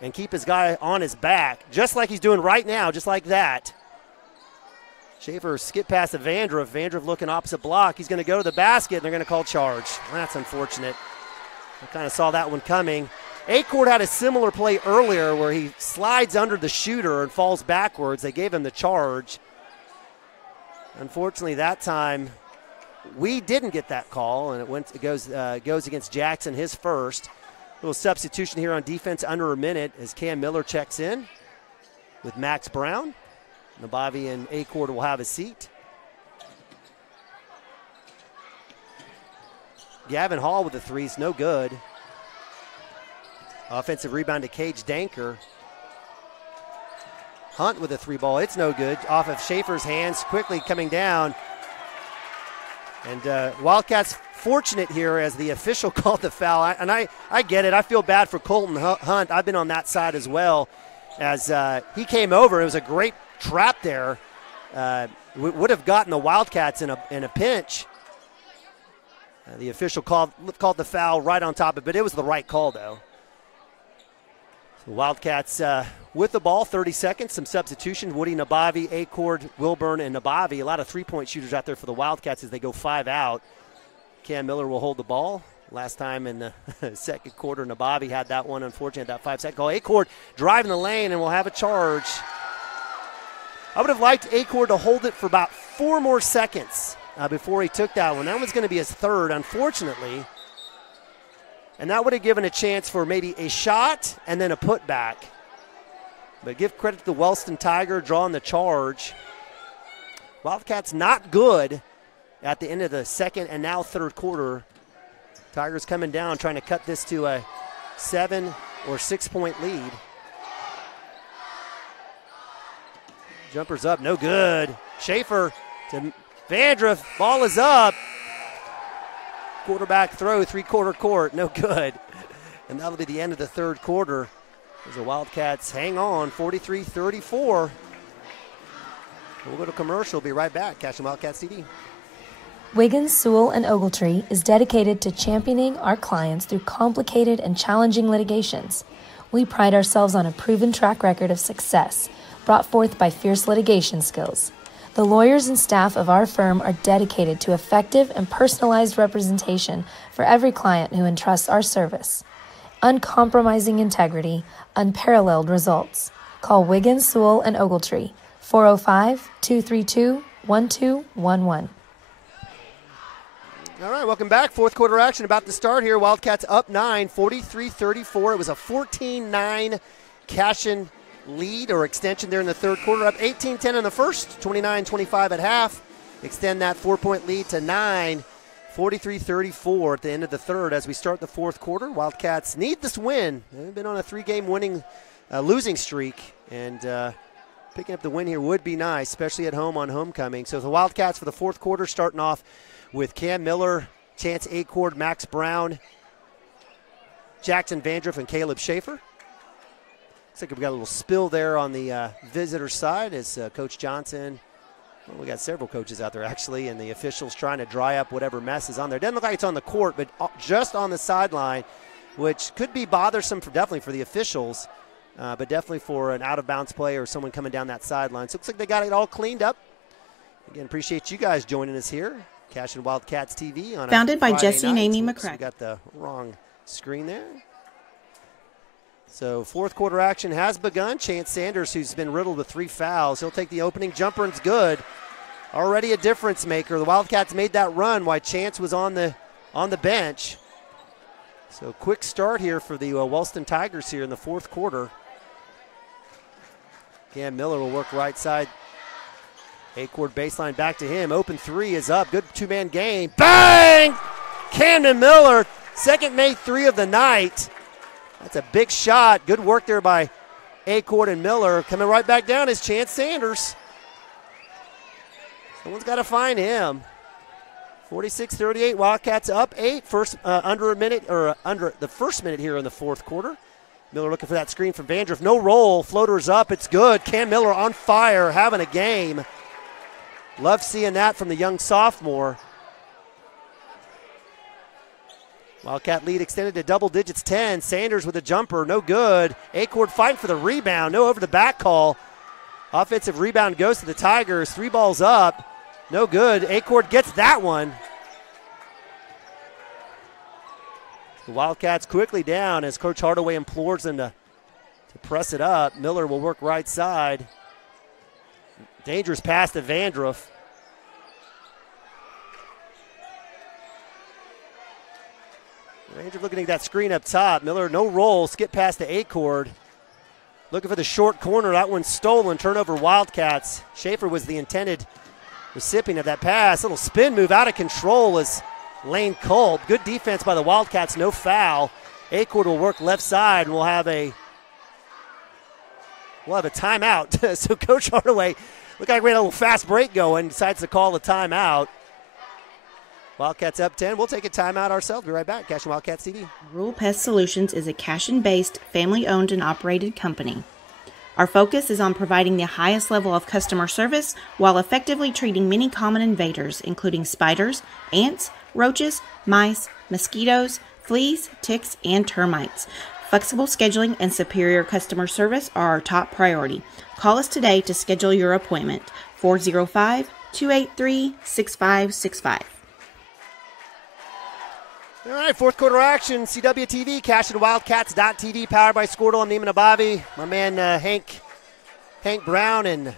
and keep his guy on his back, just like he's doing right now, just like that. Schaefer skip past to Vandriff. Vandriff looking opposite block. He's going to go to the basket, and they're going to call charge. That's unfortunate. I kind of saw that one coming. Acord had a similar play earlier where he slides under the shooter and falls backwards. They gave him the charge. Unfortunately, that time we didn't get that call, and it goes against Jackson, his first. A little substitution here on defense under a minute as Cam Miller checks in with Max Brown. Nabavi and Acord will have a seat. Gavin Hall with the threes, no good. Offensive rebound to Cage Danker. Hunt with a 3 ball. It's no good. Off of Schaefer's hands, quickly coming down. And Wildcats fortunate here as the official called the foul. I get it. I feel bad for Colton Hunt. I've been on that side as well. As he came over, it was a great trap there. Would have gotten the Wildcats in a pinch. The official called the foul right on top of it, but it was the right call, though. So Wildcats with the ball, 30 seconds, some substitution. Woody, Nabavi, Acord, Wilburn, and Nabavi. A lot of three-point shooters out there for the Wildcats as they go 5 out. Cam Miller will hold the ball. Last time in the second quarter, Nabavi had that one, unfortunately, that 5-second call. Acord driving the lane and will have a charge. I would have liked Acord to hold it for about 4 more seconds before he took that one. That one's going to be his third, unfortunately. And that would have given a chance for maybe a shot and then a putback. But give credit to the Wellston Tiger drawing the charge. Wildcats not good at the end of the second and now third quarter. Tigers coming down, trying to cut this to a 7 or 6 point lead. Jumpers up, no good. Schaefer to Vandriff, ball is up. Quarterback throw, 3-quarter court, no good. And that'll be the end of the third quarter as the Wildcats hang on, 43-34. We'll go to commercial, be right back. Cashion Wildcats TV. Wiggins, Sewell, and Ogletree is dedicated to championing our clients through complicated and challenging litigations. We pride ourselves on a proven track record of success, brought forth by fierce litigation skills. The lawyers and staff of our firm are dedicated to effective and personalized representation for every client who entrusts our service. Uncompromising integrity, unparalleled results. Call Wiggins, Sewell, and Ogletree, 405-232-1211. All right, welcome back. Fourth quarter action about to start here. Wildcats up 9, 43-34. It was a 14-9 Cashion lead or extension there in the third quarter. Up 18-10 in the first, 29-25 at half. Extend that 4-point lead to 9, 43-34 at the end of the third as we start the fourth quarter. Wildcats need this win. They've been on a 3-game losing streak, and picking up the win here would be nice, especially at home on homecoming. So the Wildcats for the fourth quarter starting off with Cam Miller, Chance Acord, Max Brown, Jackson Vandruff, and Caleb Schaefer. Looks like we've got a little spill there on the visitor side as Coach Johnson, well, we got several coaches out there actually, and the officials trying to dry up whatever mess is on there. Doesn't look like it's on the court, but just on the sideline, which could be bothersome definitely for the officials, but definitely for an out-of-bounds play or someone coming down that sideline. So it looks like they got it all cleaned up. Again, appreciate you guys joining us here. Cashion Wildcats TV on founded by Friday Jesse and night. Amy Oops, McCracken. we got the wrong screen there. So fourth quarter action has begun. Chance Sanders, who's been riddled with 3 fouls, he'll take the opening jumper and it's good. Already a difference maker. The Wildcats made that run while Chance was on the bench. So quick start here for the Wellston Tigers here in the fourth quarter. Cam Miller will work right side. Acord baseline back to him. Open 3 is up. Good two-man game. Bang! Camden Miller, second made 3 of the night. That's a big shot. Good work there by Acord and Miller. Coming right back down is Chance Sanders. Someone's got to find him. 46-38. Wildcats up 8. First under the first minute here in the fourth quarter. Miller looking for that screen from Vandruff. No roll. Floater's up. It's good. Cam Miller on fire, having a game. Love seeing that from the young sophomore. Wildcat lead extended to double digits, 10. Sanders with a jumper, no good. Acord fighting for the rebound, no over the back call. Offensive rebound goes to the Tigers. 3 balls up, no good. Acord gets that one. The Wildcats quickly down as Coach Hardaway implores them to press it up. Miller will work right side. Dangerous pass to Vandruff. Vandruff looking at that screen up top. Miller, no roll, skip pass to Acord. Looking for the short corner. That one's stolen. Turnover Wildcats. Schaefer was the intended recipient of that pass. Little spin move out of control as Lane Culp. Good defense by the Wildcats. No foul. Acord will work left side, and we'll have a timeout. So Coach Hardaway, looked like we had a little fast break going, decides to call the timeout. Wildcats up 10. We'll take a timeout ourselves. Be right back. Cashion Wildcats TV. Rural Pest Solutions is a Cashion-based, family-owned and operated company. Our focus is on providing the highest level of customer service while effectively treating many common invaders, including spiders, ants, roaches, mice, mosquitoes, fleas, ticks, and termites. Flexible scheduling and superior customer service are our top priority. Call us today to schedule your appointment. 405-283-6565. All right, fourth quarter action. CWTV, CashionWildcats.tv, powered by Squirtle. I'm Neiman Abavi. My man Hank Brown, and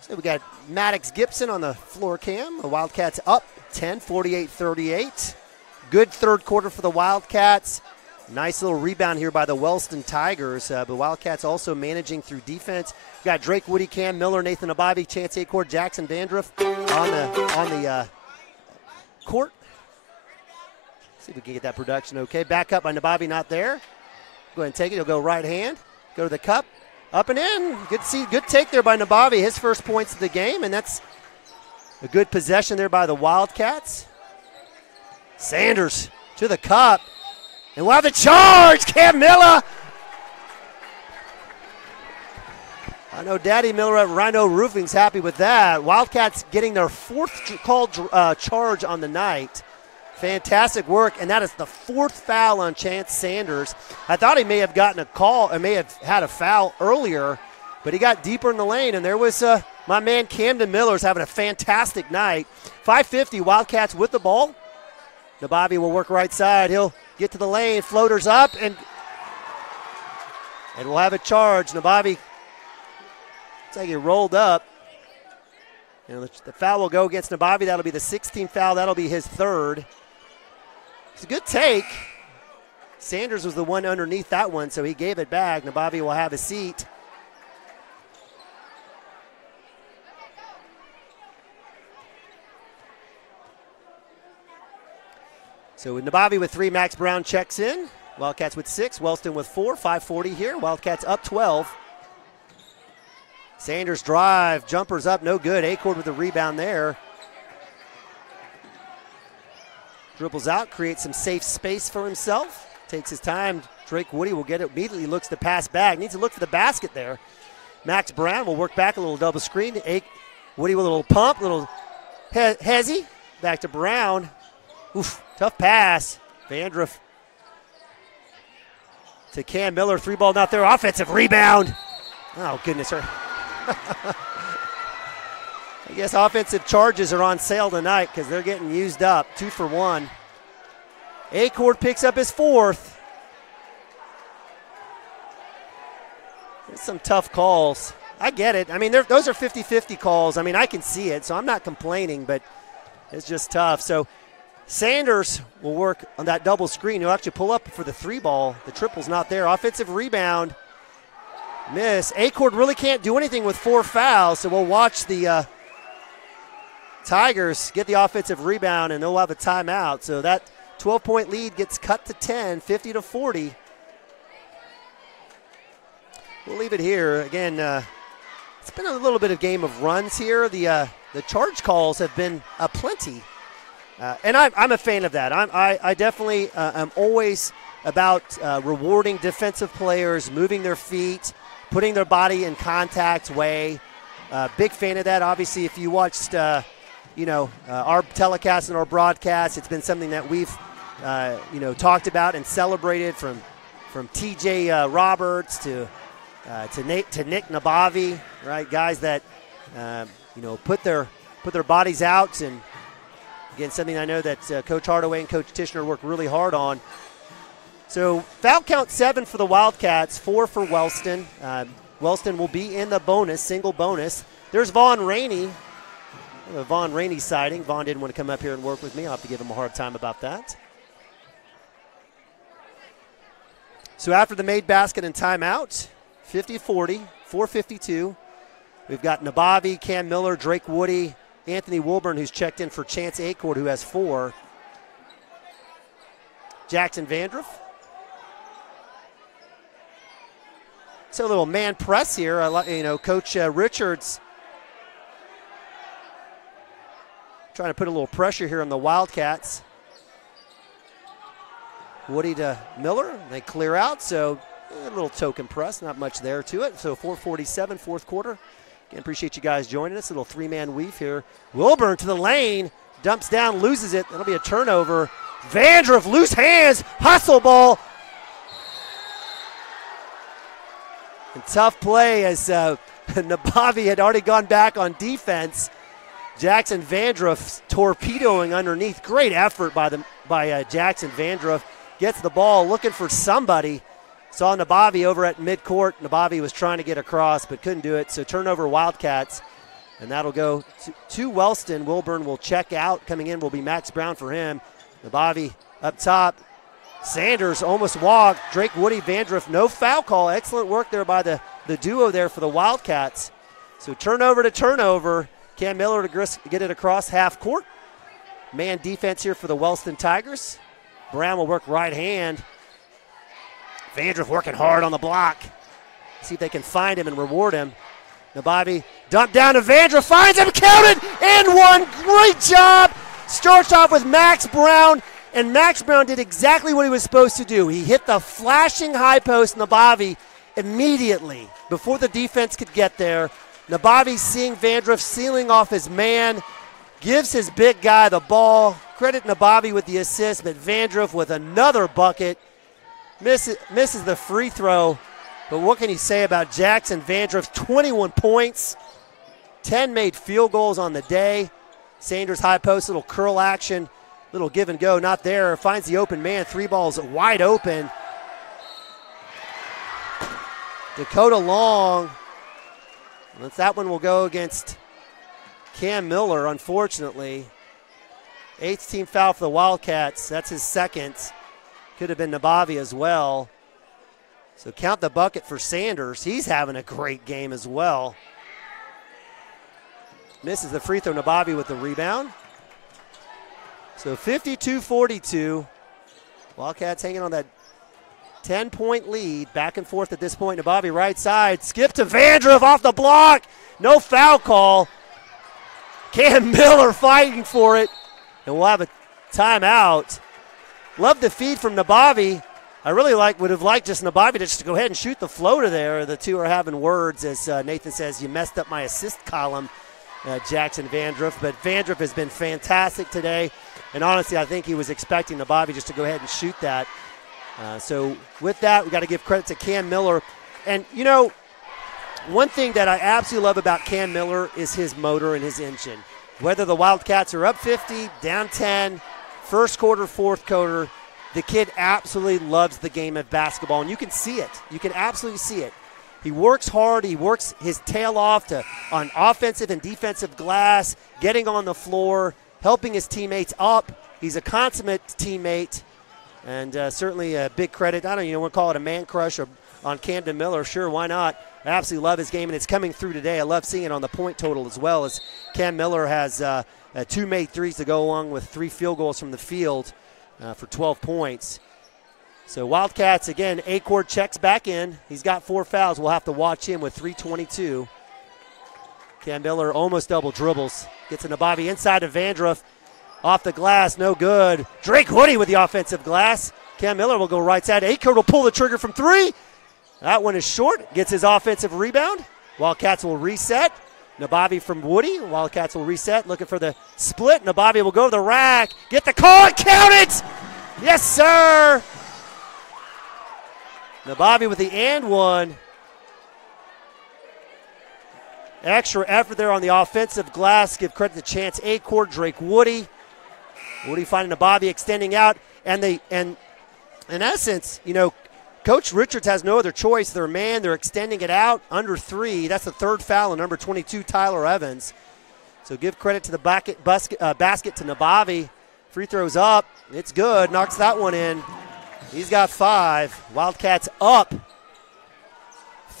so we got Maddox Gibson on the floor cam. The Wildcats up 10, 48-38. Good third quarter for the Wildcats. Nice little rebound here by the Wellston Tigers. But Wildcats also managing through defense. We got Drake Woody, Cam Miller, Nathan Abavi, Chance Acord, Jackson Vandruff on the court. See if we can get that production okay. Back up by Nabavi, not there. Go ahead and take it. He'll go right hand. Go to the cup. Up and in. Good take there by Nabavi. His first points of the game, and that's a good possession there by the Wildcats. Sanders to the cup. And we'll have the charge. Cam Miller. I know Daddy Miller at Rhino Roofing's happy with that. Wildcats getting their fourth called charge on the night. Fantastic work, and that is the 4th foul on Chance Sanders. I thought he may have gotten a call, or may have had a foul earlier, but he got deeper in the lane, and there was my man Camden Miller's having a fantastic night. 5:50, Wildcats with the ball. Nabavi will work right side. He'll get to the lane, floaters up, and we'll have a charge. Nabavi, looks like he rolled up. And the foul will go against Nabavi. That'll be the 16th foul. That'll be his third. It's a good take. Sanders was the one underneath that one, so he gave it back. Nabavi will have a seat. So Nabavi with 3, Max Brown checks in. Wildcats with 6, Wellston with 4, 5:40 here. Wildcats up 12. Sanders drive, jumpers up, no good. Acord with the rebound there. Dribbles out, creates some safe space for himself. Takes his time. Drake Woody will get it immediately, looks to pass back. Needs to look for the basket there. Max Brown will work back a little double screen. Woody with a little pump, little hezzy. Back to Brown. Oof, tough pass. Vandruff to Cam Miller. 3 ball not there. Offensive rebound. Oh, goodness. I guess offensive charges are on sale tonight because they're getting used up. 2 for 1. Acord picks up his 4th. There's some tough calls. I get it. I mean, those are 50-50 calls. I mean, I can see it, so I'm not complaining, but it's just tough. So Sanders will work on that double screen. He'll actually pull up for the 3 ball. The triple's not there. Offensive rebound. Miss. Acord really can't do anything with 4 fouls, so we'll watch the Tigers get the offensive rebound, and they'll have a timeout. So that 12-point lead gets cut to 10, 50-40. We'll leave it here. Again, it's been a little bit of game of runs here. The charge calls have been plenty. And I'm a fan of that. I definitely am always about rewarding defensive players, moving their feet, putting their body in contact way. Big fan of that. Obviously, if you watched, our telecast and our broadcast, it's been something that we've, talked about and celebrated from T.J. Roberts to Nick Nabavi, right? Guys that, put their bodies out. And again, something I know that Coach Hardaway and Coach Tishner work really hard on. So foul count 7 for the Wildcats, 4 for Wellston. Wellston will be in the bonus, single bonus. There's Vaughn Rainey. A Vaughn Rainey sighting. Vaughn didn't want to come up here and work with me. I'll have to give him a hard time about that. So after the made basket and timeout, 50-40, 4:52. We've got Nabavi, Cam Miller, Drake Woody, Anthony Wilburn, who's checked in for Chance Acord, who has 4. Jackson Vandruff. So a little man press here. Coach Richards trying to put a little pressure here on the Wildcats. Woody to Miller. They clear out, so a little token press. Not much there to it. So 4:47, fourth quarter. Again, appreciate you guys joining us. A little 3-man weave here. Wilburn to the lane. Dumps down, loses it. That'll be a turnover. Vandruff, loose hands. Hustle ball. And tough play as Nabavi had already gone back on defense. Jackson Vandruff torpedoing underneath. Great effort by Jackson Vandruff. Gets the ball, looking for somebody. Saw Nabavi over at midcourt. Nabavi was trying to get across but couldn't do it. So turnover Wildcats. And that'll go to Wellston. Wilburn will check out. Coming in will be Max Brown for him. Nabavi up top. Sanders almost walked. Drake Woody, Vandruff, no foul call. Excellent work there by the duo there for the Wildcats. So turnover to turnover. Cam Miller to get it across half court. Man defense here for the Wellston Tigers. Brown will work right hand. Vandruff working hard on the block. See if they can find him and reward him. Nabavi dump down to Vandruff, finds him, counted, and one. Great job. Starts off with Max Brown, and Max Brown did exactly what he was supposed to do. He hit the flashing high post, Nabavi, immediately before the defense could get there. Nabavi seeing Vandruff sealing off his man, gives his big guy the ball. Credit Nabavi with the assist, but Vandruff with another bucket. Misses the free throw. But what can you say about Jackson Vandruff? 21 points, 10 made field goals on the day. Sanders high post, little curl action, little give and go, not there. Finds the open man, 3 balls wide open. Dakota Long. That one will go against Cam Miller, unfortunately. 8th team foul for the Wildcats. That's his second. Could have been Nabavi as well. So count the bucket for Sanders. He's having a great game as well. Misses the free throw. Nabavi with the rebound. So 52-42. Wildcats hanging on that 10-point lead. Back and forth at this point. Nabavi right side. Skip to Vandroff off the block. No foul call. Cam Miller fighting for it. And we'll have a timeout. Love the feed from Nabavi. I really would have liked just Nabavi just to go ahead and shoot the floater there. The two are having words, as Nathan says, you messed up my assist column, Jackson Vandroff. But Vandroff has been fantastic today. And honestly, I think he was expecting Nabavi just to go ahead and shoot that. So with that, we got to give credit to Cam Miller. And, you know, one thing that I absolutely love about Cam Miller is his motor and his engine. Whether the Wildcats are up 50, down 10, first quarter, fourth quarter, the kid absolutely loves the game of basketball, and you can see it. You can absolutely see it. He works hard. He works his tail off on offensive and defensive glass, getting on the floor, helping his teammates up. He's a consummate teammate, and certainly a big credit. I don't even want to call it a man crush on Camden Miller. Sure, why not? I absolutely love his game, and it's coming through today. I love seeing it on the point total as well, as Cam Miller has 2 made threes to go along with 3 field goals from the field for 12 points. So Wildcats, again, Acord checks back in. He's got 4 fouls. We'll have to watch him with 3:22. Cam Miller almost double dribbles. Gets a Nabavi inside of Vandroff. Off the glass, no good. Drake Woody with the offensive glass. Cam Miller will go right side. Acord will pull the trigger from 3. That one is short. Gets his offensive rebound. Wildcats will reset. Nabavi from Woody. Wildcats will reset. Looking for the split. Nabavi will go to the rack. Get the call and count it. Yes, sir. Nabavi with the and one. Extra effort there on the offensive glass. Give credit to Chance Acord, Drake Woody. Woody finding Nabavi extending out. And in essence, you know, Coach Richards has no other choice. They're man. They're extending it out under 3. That's the 3rd foul on number 22, Tyler Evans. So give credit to the basket to Nabavi. Free throws up. It's good. Knocks that one in. He's got 5. Wildcats up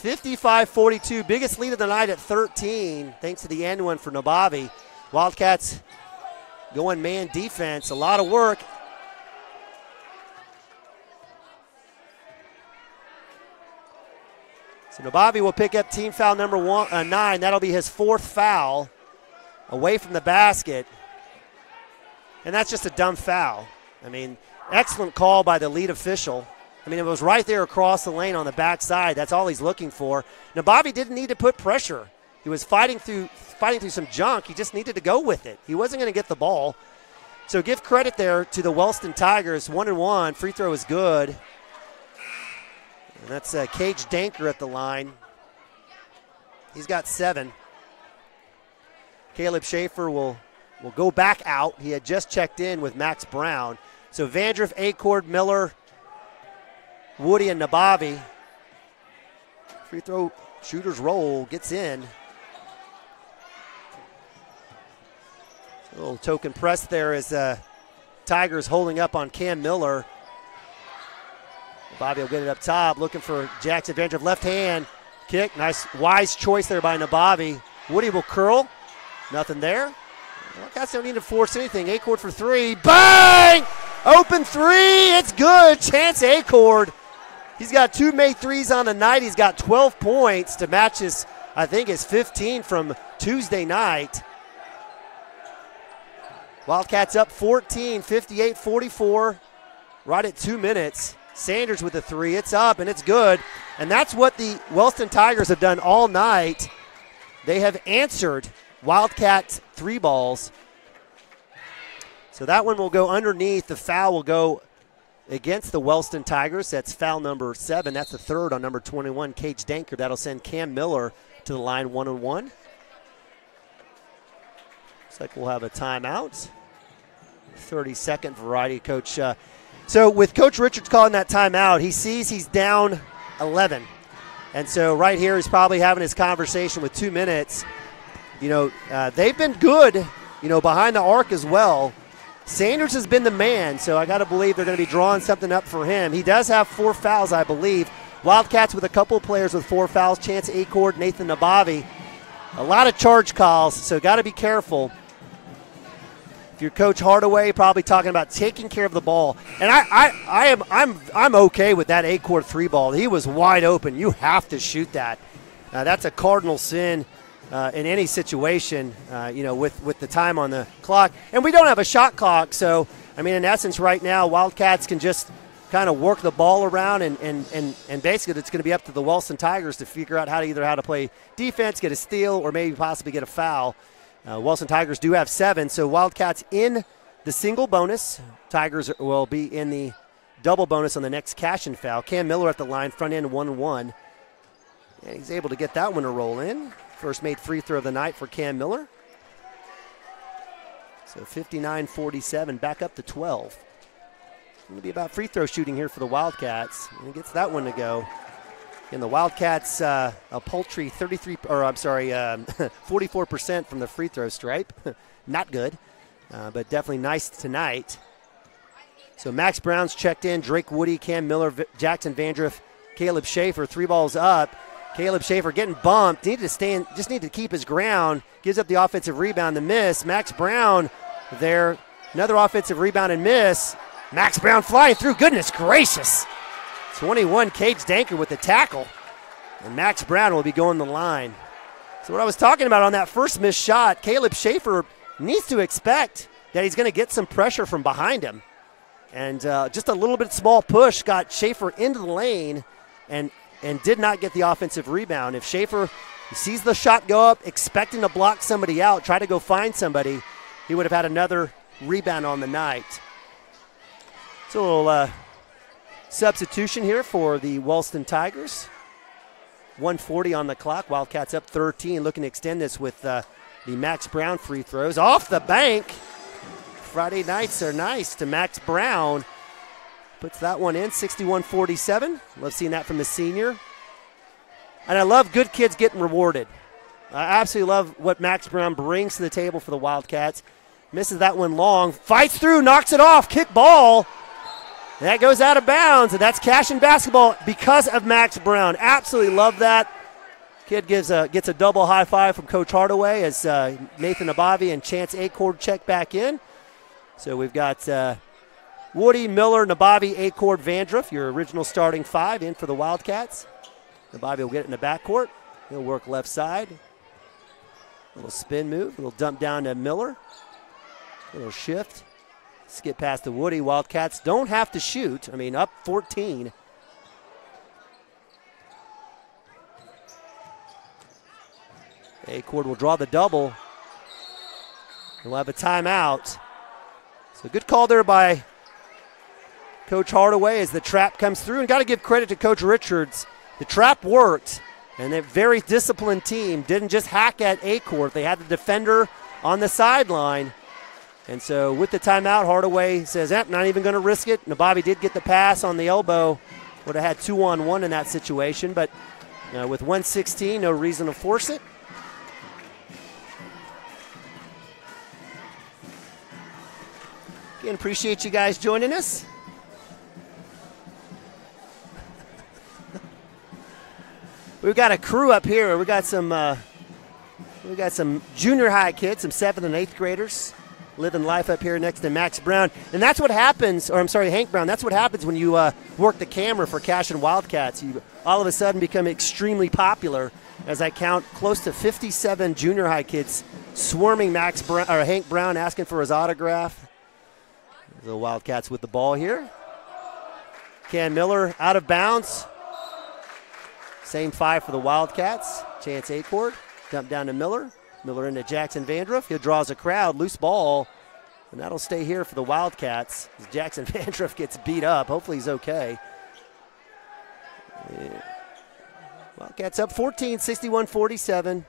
55-42. Biggest lead of the night at 13, thanks to the end one for Nabavi. Wildcats going man defense. A lot of work. So Nabavi will pick up team foul number 9. That'll be his 4th foul away from the basket. And that's just a dumb foul. I mean, excellent call by the lead official. I mean, it was right there across the lane on the backside. That's all he's looking for. Nabavi didn't need to put pressure. He was fighting through some junk. He just needed to go with it. He wasn't going to get the ball. So give credit there to the Wellston Tigers. 1-1. Free throw is good. And that's Cage Danker at the line. He's got 7. Caleb Schaefer will go back out. He had just checked in with Max Brown. So Vandroff, Acord, Miller, Woody, and Nabavi. Free throw shooters roll, gets in. A little token press there as Tigers holding up on Cam Miller. Nabavi will get it up top, looking for Jackson Vandroff. Left hand kick. Nice, wise choice there by Nabavi. Woody will curl. Nothing there. Wildcats don't need to force anything. Acord for 3. Bang! Open 3. It's good. Chance Acord. He's got 2 made threes on the night. He's got 12 points to match his, I think, his 15 from Tuesday night. Wildcats up 14, 58-44, right at 2 minutes. Sanders with a 3. It's up, and it's good. And that's what the Wellston Tigers have done all night. They have answered Wildcats 3 balls. So that one will go underneath. The foul will go against the Wellston Tigers. That's foul number 7. That's the 3rd on number 21, Cage Danker. That'll send Cam Miller to the line 1-1. Looks like we'll have a timeout. 30-second variety, Coach. So with Coach Richards calling that timeout, he sees he's down 11. And so right here he's probably having his conversation with 2 minutes. they've been good, behind the arc as well. Sanders has been the man, so I got to believe they're going to be drawing something up for him. He does have 4 fouls, I believe. Wildcats with a couple of players with 4 fouls, Chance Acord, Nathan Nabavi. A lot of charge calls, so got to be careful. If you're Coach Hardaway, probably talking about taking care of the ball. And I'm okay with that Acord 3 ball. He was wide open. You have to shoot that. That's a cardinal sin in any situation, with the time on the clock. And we don't have a shot clock, so, in essence right now, Wildcats can just kind of work the ball around, and basically it's going to be up to the Wellston Tigers to figure out how to play defense, get a steal, or maybe possibly get a foul. Wellston Tigers do have 7, so Wildcats in the single bonus. Tigers will be in the double bonus on the next Cashion foul. Cam Miller at the line, front end 1-1. And he's able to get that one to roll in. First made free throw of the night for Cam Miller. So 59-47, back up to 12. It's going to be about free throw shooting here for the Wildcats. And he gets that one to go. And the Wildcats, a paltry 44% from the free throw stripe. Not good, but definitely nice tonight. So Max Brown's checked in. Drake Woody, Cam Miller, Jackson Vandriff, Caleb Schaefer, 3 balls up. Caleb Schaefer getting bumped. Just need to keep his ground. Gives up the offensive rebound, the miss. Max Brown there. Another offensive rebound and miss. Max Brown flying through. Goodness gracious. 21, Cage Danker with the tackle. And Max Brown will be going the line. So what I was talking about on that first missed shot, Caleb Schaefer needs to expect that he's going to get some pressure from behind him. And just a little bit small push got Schaefer into the lane and did not get the offensive rebound. If Schaefer sees the shot go up, expecting to block somebody out, try to go find somebody, he would have had another rebound on the night. So a little substitution here for the Wellston Tigers. 1:40 on the clock. Wildcats up 13, looking to extend this with the Max Brown free throws. Off the bank. Friday nights are nice to Max Brown. Puts that one in, 61-47. Love seeing that from the senior. And I love good kids getting rewarded. I absolutely love what Max Brown brings to the table for the Wildcats. Misses that one long. Fights through, knocks it off, kick ball. That goes out of bounds, and that's Cashion basketball because of Max Brown. Absolutely love that. Kid gets a double high five from Coach Hardaway as Nathan Nabavi and Chance Acord check back in. So we've got Woody, Miller, Nabavi, Acord, Vandriff, your original starting 5 in for the Wildcats. Nabavi will get it in the backcourt. He'll work left side. Little spin move, little dump down to Miller. Little shift. Skip past the Woody. Wildcats don't have to shoot. Up 14. Acord will draw the double. We'll have a timeout. So good call there by Coach Hardaway as the trap comes through. And got to give credit to Coach Richards. The trap worked, and a very disciplined team didn't just hack at Acord. They had the defender on the sideline. And so with the timeout, Hardaway says, not even going to risk it. Nabavi did get the pass on the elbow. Would have had 2-on-1 in that situation. But with 1:16, no reason to force it. Again, appreciate you guys joining us. We've got a crew up here. We got some junior high kids, some 7th and 8th graders. Living life up here next to Max Brown. And that's what happens, Hank Brown, that's what happens when you work the camera for Cashion Wildcats. You all of a sudden become extremely popular, as I count close to 57 junior high kids swarming Hank Brown, asking for his autograph. The Wildcats with the ball here. Cam Miller out of bounds. Same 5 for the Wildcats. Chance Acord, dump down to Miller. Miller into Jackson Vandriff. He draws a crowd, loose ball, and that'll stay here for the Wildcats. Jackson Vandriff gets beat up. Hopefully he's okay. Yeah. Wildcats up 14, 61-47.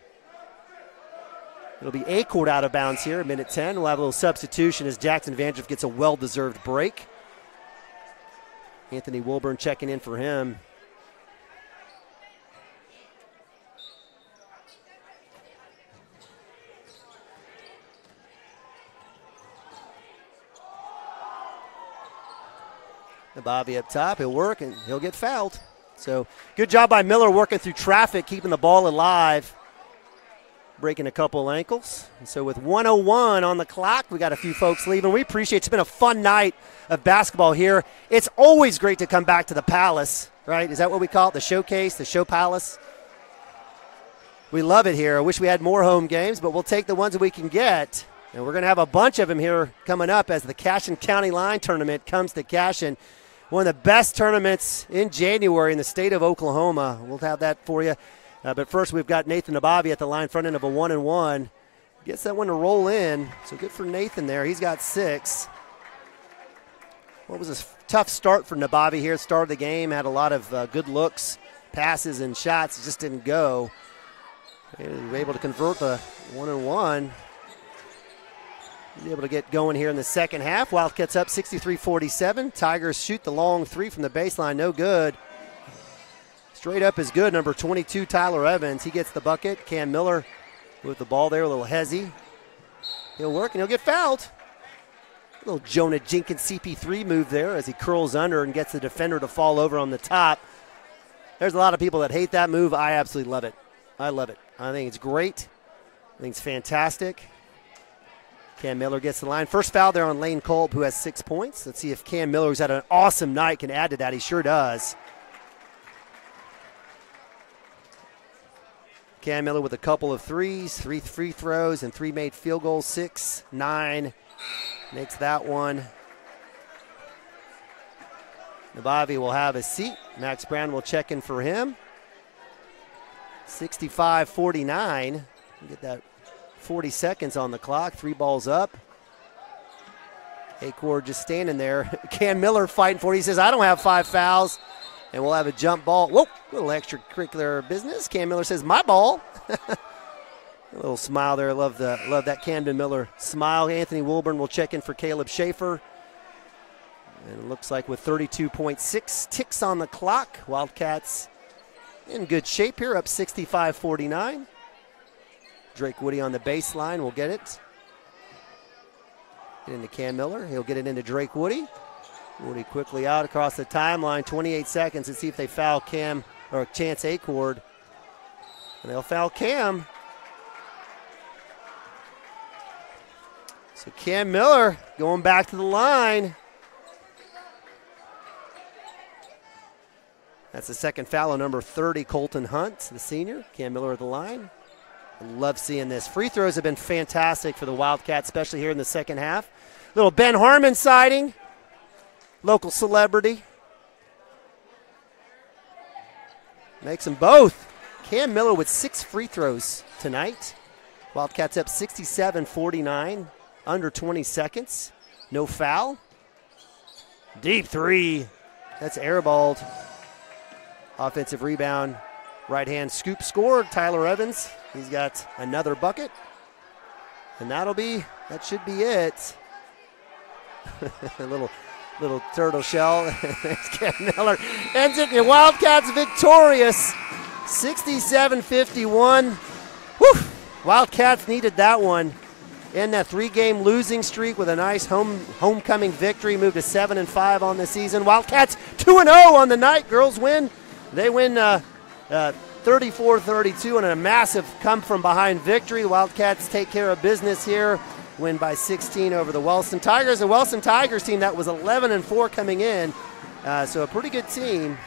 It'll be Acord out of bounds here, minute 10. We'll have a little substitution as Jackson Vandriff gets a well-deserved break. Anthony Wilburn checking in for him. Bobby up top, he'll work and he'll get fouled. So good job by Miller working through traffic, keeping the ball alive, breaking a couple ankles. And so with 1:01 on the clock, we got a few folks leaving. We appreciate it. It's been a fun night of basketball here. It's always great to come back to the Palace, right? Is that what we call it? The showcase, the show palace? We love it here. I wish we had more home games, but we'll take the ones that we can get. And we're going to have a bunch of them here coming up as the Cashion County Line Tournament comes to Cashion. One of the best tournaments in January in the state of Oklahoma. We'll have that for you. But first, we've got Nathan Nabavi at the line, front end of a 1-1. Gets that one to roll in. So good for Nathan there. He's got 6. What was a tough start for Nabavi here. Start of the game, had a lot of good looks, passes, and shots. It just didn't go. He was able to convert the 1-1. He's able to get going here in the second half. Wildcats up 63-47. Tigers shoot the long 3 from the baseline. No good. Straight up is good. Number 22, Tyler Evans. He gets the bucket. Cam Miller with the ball there, a little hezzy. He'll work and he'll get fouled. A little Jonah Jenkins CP3 move there as he curls under and gets the defender to fall over on the top. There's a lot of people that hate that move. I absolutely love it. I love it. I think it's great. I think it's fantastic. Cam Miller gets the line. First foul there on Lane Kolb, who has 6 points. Let's see if Cam Miller, who's had an awesome night, can add to that. He sure does. Cam Miller with a couple of threes, 3 free throws, and 3 made field goals. 6, 9. Makes that one. Nabavi will have a seat. Max Brown will check in for him. 65-49. Get that 40 seconds on the clock. 3 balls up. Acord just standing there. Cam Miller fighting for it. He says, I don't have 5 fouls. And we'll have a jump ball. Whoa, little extracurricular business. Cam Miller says, my ball. A little smile there. Love that Camden Miller smile. Anthony Wilburn will check in for Caleb Schaefer. And it looks like with 32.6 ticks on the clock, Wildcats in good shape here, up 65-49. Drake Woody on the baseline will get it. Get into Cam Miller. He'll get it into Drake Woody. Woody quickly out across the timeline. 28 seconds to see if they foul Cam or Chance Acord. And they'll foul Cam. So Cam Miller going back to the line. That's the second foul on number 30, Colton Hunt, the senior. Cam Miller at the line. I love seeing this. Free throws have been fantastic for the Wildcats, especially here in the second half. Little Ben Harmon sighting. Local celebrity. Makes them both. Cam Miller with 6 free throws tonight. Wildcats up 67-49. Under 20 seconds. No foul. Deep 3. That's airballed. Offensive rebound, right hand scoop scored. Tyler Evans, he's got another bucket. And that should be it. A little turtle shell. There's Cam Miller. Ends it, and Wildcats victorious, 67-51. Whew. Wildcats needed that one. In that 3-game losing streak with a nice homecoming victory, moved to 7-5 on the season. Wildcats 2-0 on the night. Girls win. They win 34-32 and a massive come-from-behind victory. The Wildcats take care of business here, win by 16 over the Wellston Tigers. The Wellston Tigers team that was 11-4 coming in, so a pretty good team.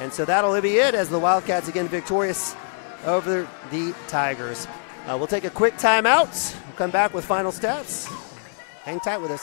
And so that'll be it as the Wildcats again victorious over the Tigers. We'll take a quick timeout. We'll come back with final stats. Hang tight with us.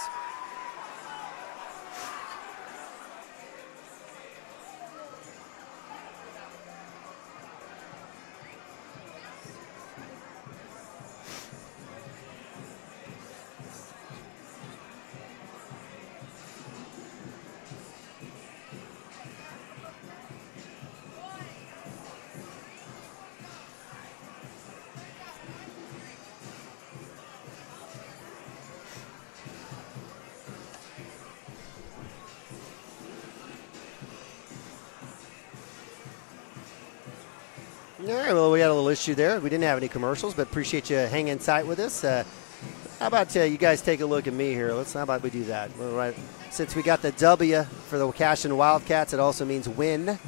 All right, well, we had a little issue there. We didn't have any commercials, but appreciate you hanging tight with us. How about you guys take a look at me here? How about we do that? We'll since we got the W for the Cashion Wildcats, it also means win.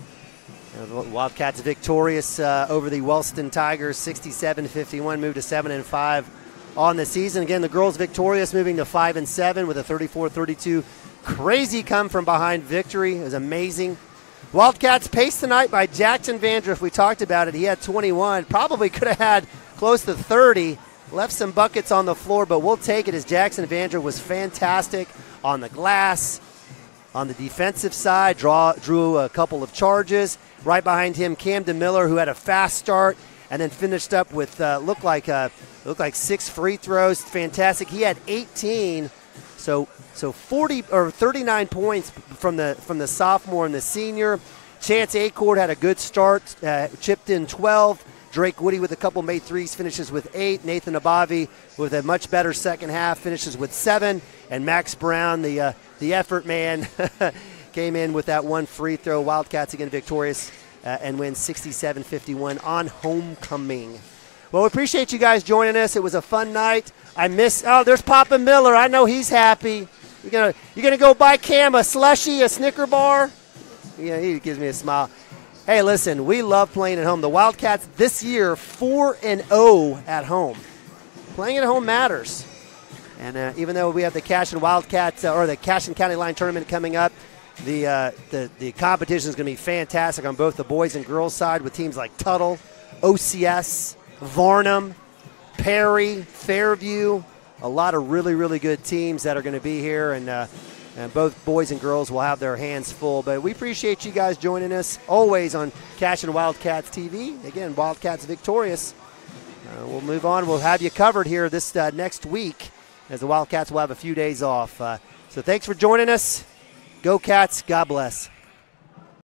The Wildcats victorious over the Wellston Tigers, 67-51, moved to 7-5 on the season. Again, the girls victorious, moving to 5-7 with a 34-32 crazy come from behind victory. It was amazing. Wildcats paced tonight by Jackson Vandriff. We talked about it. He had 21. Probably could have had close to 30. Left some buckets on the floor, but we'll take it as Jackson Vandriff was fantastic on the glass. On the defensive side, drew a couple of charges. Right behind him, Camden Miller, who had a fast start and then finished up with looked like 6 free throws. Fantastic. He had 18, so 40 or 39 points from the sophomore and the senior. Chance Acord had a good start, chipped in 12. Drake Woody with a couple made threes finishes with 8. Nathan Abavi with a much better second half finishes with 7. And Max Brown, the effort man, came in with that 1 free throw. Wildcats again victorious and win 67-51 on homecoming. Well, we appreciate you guys joining us. It was a fun night. There's Papa Miller. I know he's happy. You're gonna go buy Cam a slushie, a Snicker bar? Yeah, he gives me a smile. Hey, listen, we love playing at home. The Wildcats this year 4-0 at home. Playing at home matters. And even though we have the Cashion Wildcats or the Cashion County Line tournament coming up, the competition is going to be fantastic on both the boys and girls side with teams like Tuttle, OCS, Varnum, Perry, Fairview. A lot of really, really good teams that are going to be here, and both boys and girls will have their hands full. But we appreciate you guys joining us always on Cashion Wildcats TV. Again, Wildcats victorious. We'll move on. We'll have you covered here this next week, as the Wildcats will have a few days off. So thanks for joining us. Go Cats. God bless.